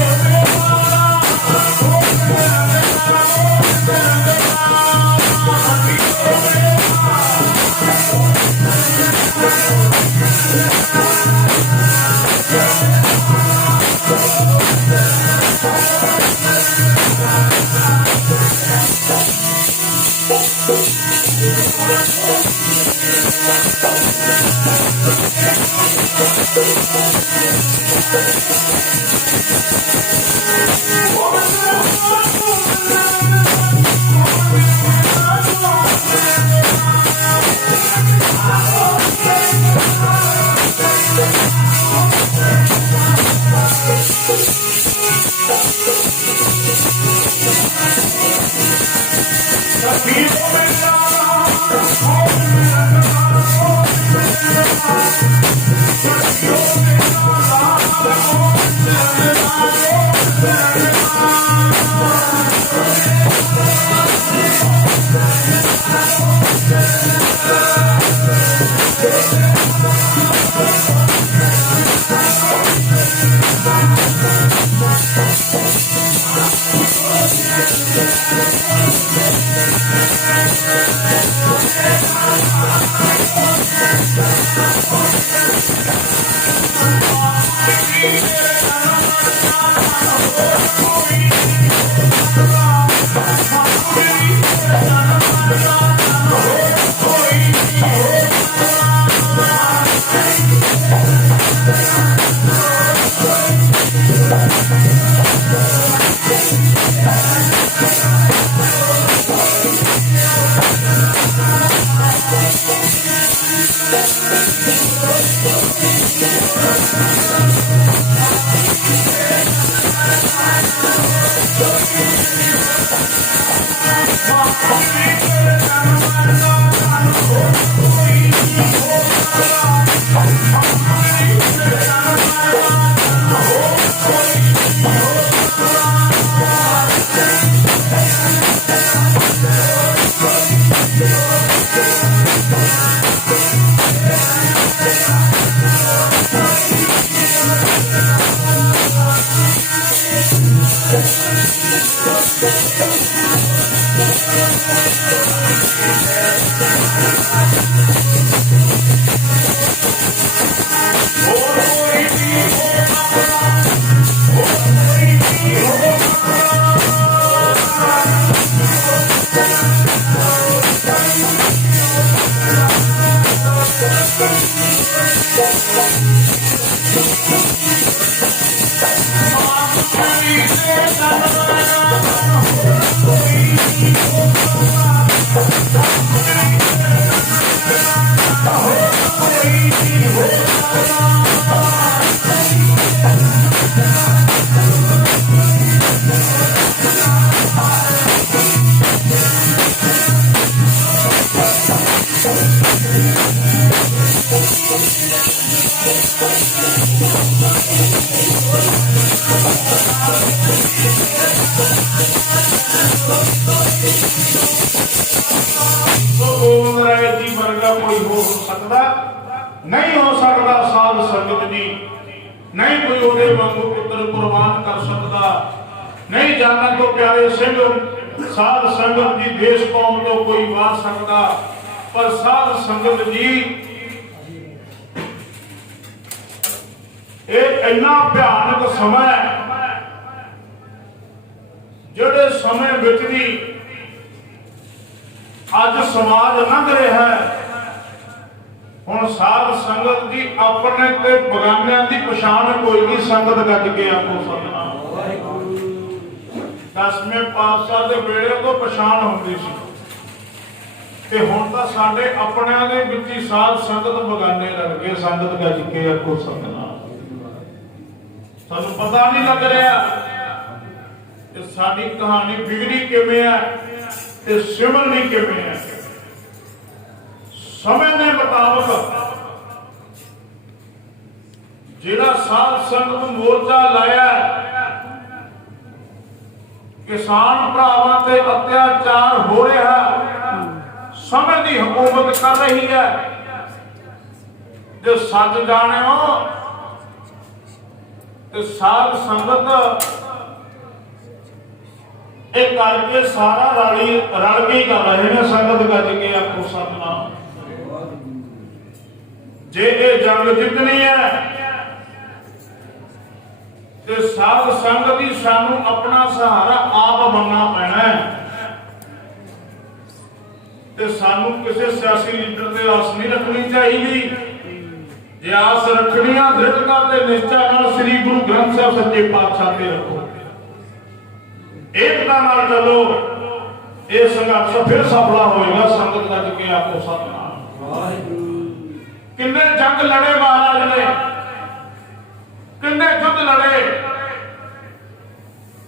नहीं हो सकता साध संगत जी, नहीं कोई ओदे वांगू पुत्र कुर्बान कर सकता, नहीं जाना तो प्यारे सिंह साध संगत जी देश कौम तो कोई वार सकता, पर साध संगत जी एक इन्ना भयानक समय जेड़े समय विच भी अज समाज लंघ रहा है। हुण साध संगत की अपने ते बगानियां की पछाण कोई नहीं। संगत गज के आखो सतनाम। 10वें पातशाह के वेले तो पछाण होंदी सी ते हुण तां साडे अपनिआं दे विच ही साध संगत बगाने रल गए। संगत गज के आखो सतनाम। सानूं पता नहीं लग रहा कि साडी कहानी बिगड़ी किवें है ते सिमरनी किवें है। समय के मुताबिक जिहड़ा साध संगत मोर्चा लाया, किसान भरावां ते अत्याचार हो रहा, समय की हुकूमत कर रही है। जो सच जाणिओ ते साध संगत एक करके सारा रल के कर रहे हैं। संगत गज के आखो सतनाम। जे ये जंग जितनी है तो साध संगत ही सानू अपना सहारा आप बनना पैना है। ते सानू किसी सियासी लीडर से आस नहीं रखनी चाहिए। जे आस रखनी है दृढ़ता ते निश्चय नाल श्री गुरु ग्रंथ साहिब सच्चे पातशाह ते रखो। एकता नाल चलो, ये संघर्ष फिर सफला होएगा। संगत गज के आखो सतनाम। किन्ने जंग लड़े महाराज ने, किन्ने युद्ध लड़े।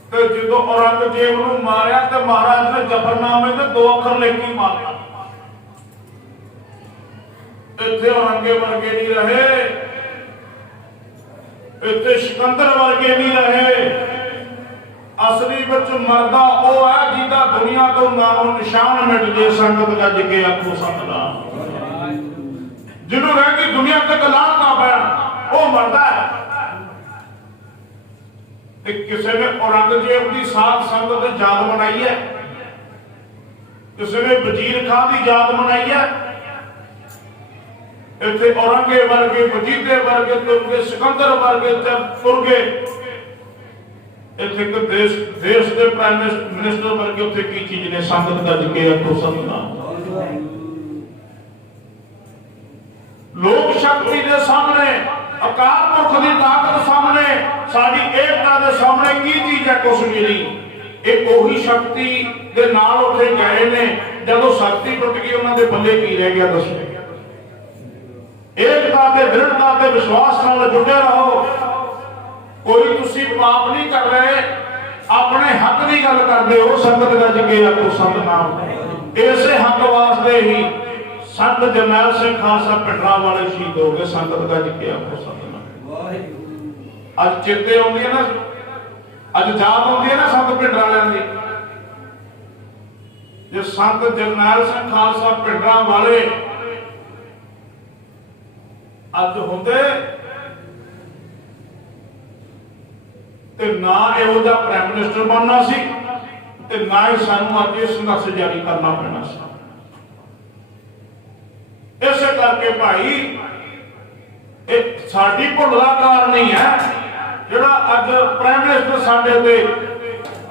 तो जो औरंगजेब नूं मारिया तो महाराज ने जफरनामे में 2 अखर लिखी मारा। इत्थे औरंगे वर्गे नहीं रहे, इत्थे सिकंदर वर्गे नहीं रहे। असली विच मरदा वो है जिहदा दुनिया तो नामो निशान मिट गए। संगत गज के आखो सतनाम। जिन्हों रह गई दुनिया तक लाल का पैर वो मरदा है। किसी ने औरंगजेब की साध संगत याद मनाई है, किसी ने वजीर खां की याद मनाई है। इतने औरंगे वर्गे, वजीदे वर्गे तुर गए, सिकंदर वर्गे तुर गए। इतने देश के प्राइम मिनिस्टर वर्गे उत्थे की चीज ने। संगत गज के आखो सतनाम। लोक शक्ति के सामने, अकाल पुरख की ताकत सामने, साडी एकता के सामने की चीज है? कुछ भी नहीं। एक ओही शक्ति के नाल उठे गए ने। जदों शक्ति टुट गई उन्होंने बल्ले की रह गया? दसो। एकता के दृढ़ता के विश्वास नाल जुटे रहो। कोई तुसी पाप नहीं कर रहे, अपने हक की गल करते हो। संगत गज के आखो सतनाम। इसे हक वास्ते ही संत जरनैल सिंह खालसा पिंडरा वाले शहीद हो गए। संगत गज के आखो सतनाम। अज चेते आउंदी है ना, अज याद आउंदी है ना संत पिंडरा वालियां दी। जे संत जरनैल सिंह खालसा पिंडरा वाले अज होंदे ते ना इहो जिहा प्राइम मिनिस्टर बनना सी ते ना ही सानू अज ये संघर्ष जारी करना पैना सी। इस करके भाई एक साडी भुल का कारण नहीं है जिहड़ा अज प्राइम मिनिस्टर साडे ते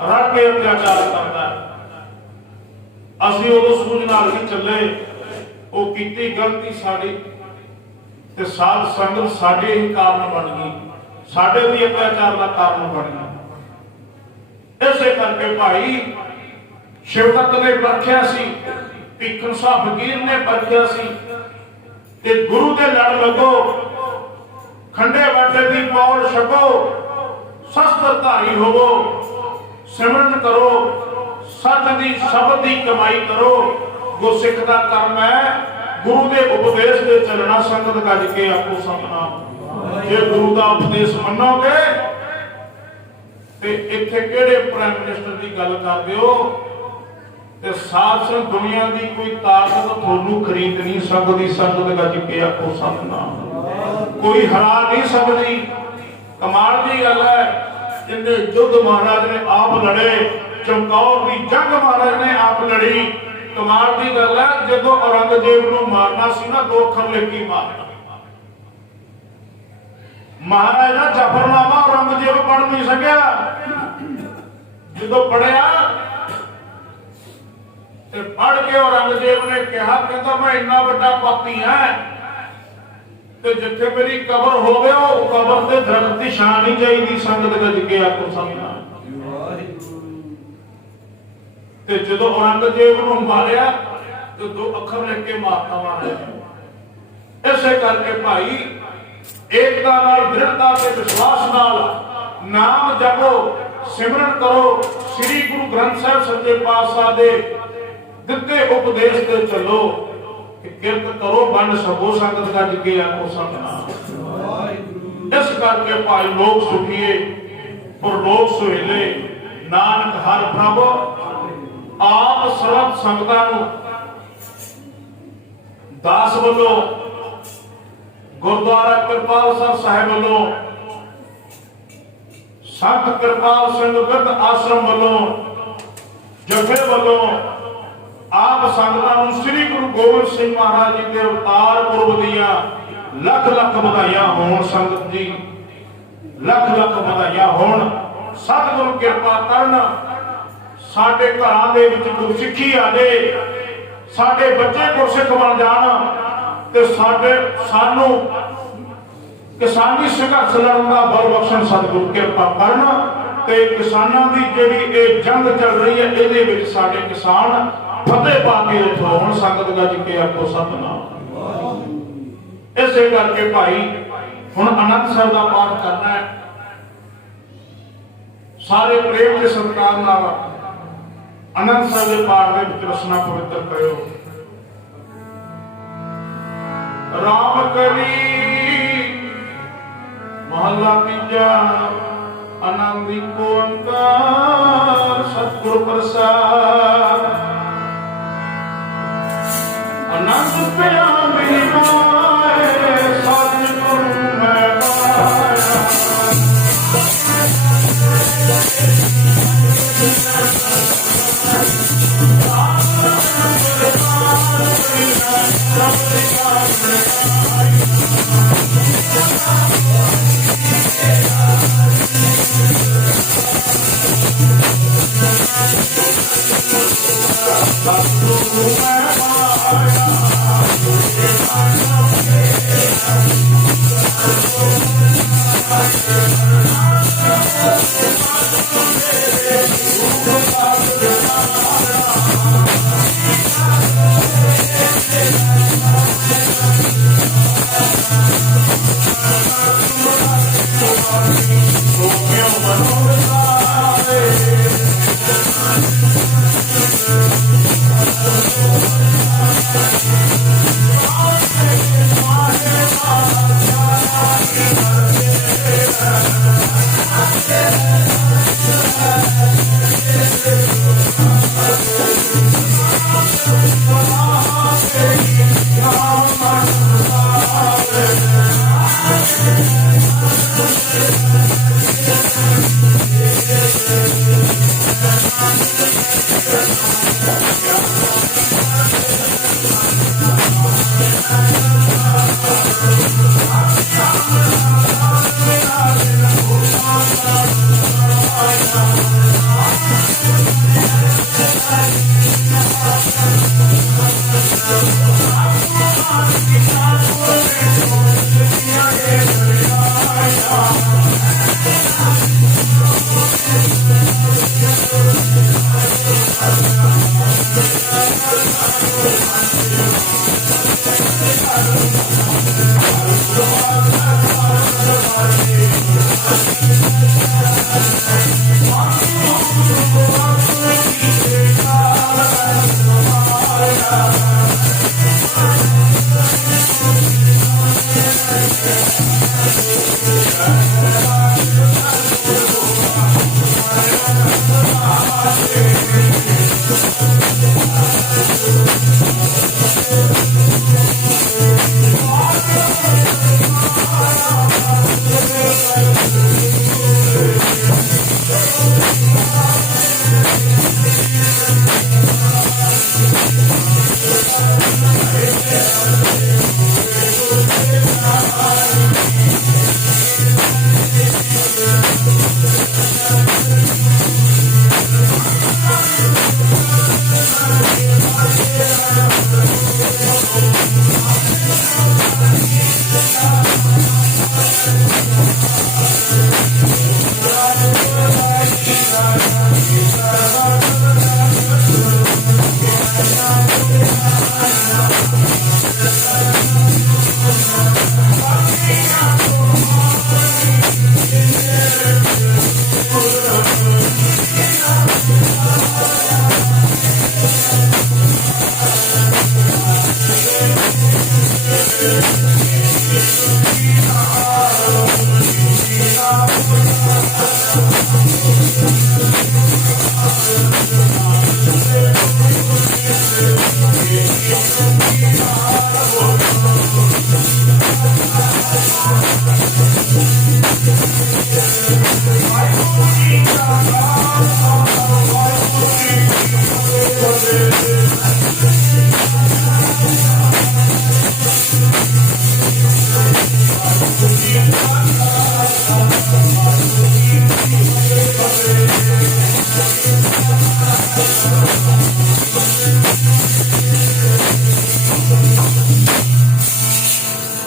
रल के अत्याचार करता है। असीं उदों सूझ नाल नहीं चले, वो कीती गलती साडी ते साध संगत साडे ही कारण बन गई, साडे भी अत्याचार का कारण बन गई। इस करके भाई शिवदत्त ने परखिया सी, भीखन शाह फकीर ने परखिया सी कि गुरु के लड़ लगो, खंडे बाटे की पौड़ छको, शस्त्रधारी होवो, सिमरन करो, सच की शब्द की कमाई करो। गुरसिख का कर्म है गुरु के उपदेश के चलना। संगत गज के आखो सतनाम। जे गुरु का उपदेश मनोगे ते इत्थे केड़े प्राइम मिनिस्टर की गल करदे हो ते साथ संग दुनिया की कोई ताकत थानू खरीद नहीं सकती। संगत गज के आखो सतनाम। कोई हरा नहीं सकती। कमाल की गल है, जिन्हें युद्ध महाराज ने आप लड़े, चमकौर की जंग महाराज ने आप लड़ी। कमाल की गल है, जो औरंगजेब को मारना सी ना 2 अखर लिखी मारना। महाराज का जफरनामा औरंगजेब पढ़ नहीं सकिया। जो पढ़िया ਤੇ ਪੜ ਕੇ ਔਰੰਗਜ਼ੇਬ ਨੇ ਕਿਹਾ, ਕਹਿੰਦਾ ਮੈਂ ਇੰਨਾ ਵੱਡਾ ਪਾਪੀ ਹਾਂ ਤੇ ਜਿੱਥੇ ਮੇਰੀ ਕਬਰ ਹੋਵੇ ਉਹ ਕਬਰ ਤੇ ਦਰਖਤ ਦੀ ਛਾਂ ਨਹੀਂ ਚਾਹੀਦੀ। ਸੰਗਤ ਗੱਜ ਕੇ ਆਖੋ ਸਮਝਣਾ। ਤੇ ਜਦੋਂ ਔਰੰਗਜ਼ੇਬ ਨੂੰ ਮਾਰਿਆ ਤੇ 2 ਅੱਖਰ ਲਿਖ ਕੇ ਮਾਰਤਾ ਮਾਰਿਆ। ਇਸੇ ਕਰਕੇ ਭਾਈ ਏਕਤਾ ਨਾਲ, ਦ੍ਰਿੜਤਾ ਤੇ ਵਿਸ਼ਵਾਸ ਨਾਲ ਨਾਮ ਜਪੋ, ਸਿਮਰਨ ਕਰੋ, ਸ੍ਰੀ ਗੁਰੂ ਗ੍ਰੰਥ ਸਾਹਿਬ ਸੱਚੇ ਪਾਤਸ਼ਾਹ ਦੇ ਦਿੱਤੇ ਉਪਦੇਸ਼ ਤੇ ਚੱਲੋ, ਕਿ ਕਿਰਤ ਕਰੋ ਵੰਡ ਛਕੋ, ਸੰਗਤ ਗੱਜ ਕੇ ਆਖੋ ਸਤਿਨਾਮ। ਇਸ ਕਰਕੇ ਭਾਈ ਲੋਕ ਸੁਖੀਏ ਪਰਲੋਕ ਸੁਹੇਲੇ, ਨਾਨਕ ਹਰ ਪ੍ਰਭ ਆਪ ਸਰਬ ਸੰਗਤਾਂ ਨੂੰ ਦਾਸ ਵੱਲੋਂ ਗੁਰਦੁਆਰਾ ਕਿਰਪਾਲ ਸਾਹਿਬ ਵੱਲੋਂ, ਸੰਤ ਕਿਰਪਾਲ ਸਿੰਘ ਬਿਰਧ ਆਸ਼ਰਮ ਵੱਲੋਂ, ਜਥੇ ਵੱਲੋਂ ਆਪ ਸੰਗਤਾਂ ਨੂੰ ਸ੍ਰੀ ਗੁਰੂ ਗੋਬਿੰਦ ਸਿੰਘ ਮਹਾਰਾਜ ਜੀ ਦੇ ਅਵਤਾਰ ਪੁਰਬ ਦੀਆਂ ਲੱਖ ਲੱਖ ਵਧਾਈਆਂ ਹੋਣ। ਸੰਗਤ ਜੀ ਲੱਖ ਲੱਖ ਵਧਾਈਆਂ ਹੋਣ। ਸਤਿਗੁਰੂ ਕਿਰਪਾ ਕਰਨ, ਸਾਡੇ ਘਰਾਂ ਦੇ ਵਿੱਚ ਗੁਰਸਿੱਖੀ ਆ ਜਾਏ, ਸਾਡੇ ਬੱਚੇ ਗੁਰਸਿੱਖ ਬਣ ਜਾਣ ਤੇ ਸਾਨੂੰ ਕਿਸਾਨੀ ਸੰਘਰਸ਼ ਲੜਨ ਦਾ ਬਲ ਬਖਸ਼ਣ ਸਤਿਗੁਰੂ ਕਿਰਪਾ ਕਰਨ। ਤੇ ਕਿਸਾਨਾਂ ਦੀ ਜਿਹੜੀ ਇਹ ਜੰਗ ਚੱਲ ਰਹੀ ਹੈ, ਇਹਦੇ ਵਿੱਚ ਸਾਡੇ ਕਿਸਾਨ ਫਤਿਹ ਪਾ ਕੇ ਉਠਾਉਣ। ਸੰਗਤ ਗੱਜ ਕੇ ਆਖੋ ਸਤਿਨਾਮ। ਇਸੇ ਕਰਕੇ ਭਾਈ ਹੁਣ ਆਨੰਦ ਸਾਹਿਬ ਦਾ ਪਾਠ ਕਰਨਾ ਹੈ। ਸਾਰੇ ਪ੍ਰੇਮ ਤੇ ਸਤਿਕਾਰ ਨਾਲ ਆਨੰਦ ਸਾਹਿਬ ਦੇ ਪਾਠ ਦੇ ਵਿੱਚ ਰਸਨਾ ਪਵਿੱਤਰ ਕਰਿਓ। ਰਾਮ ਕਰੀ ਮਹਲਾ ਤੀਜਾ, ਆਨੰਦ ਏਕੋ ਓੰਕਾਰ ਸਤਿਗੁਰ ਪ੍ਰਸਾਦ। ਆਨੰਦ ਪਿਆ ਮੇਰੀ ਮਾਏ, ਸਤਿਗੁਰ ਮੈਂ ਪਾਇਆ।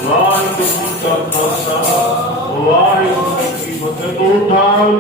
ਵਾਹਿਗੁਰੂ ਜੀ ਕਾ ਖਾਲਸਾ ਵਾਹਿਗੁਰੂ ਜੀ ਕੀ ਫਤਿਹ। ਤੂੰ ਠਾਲ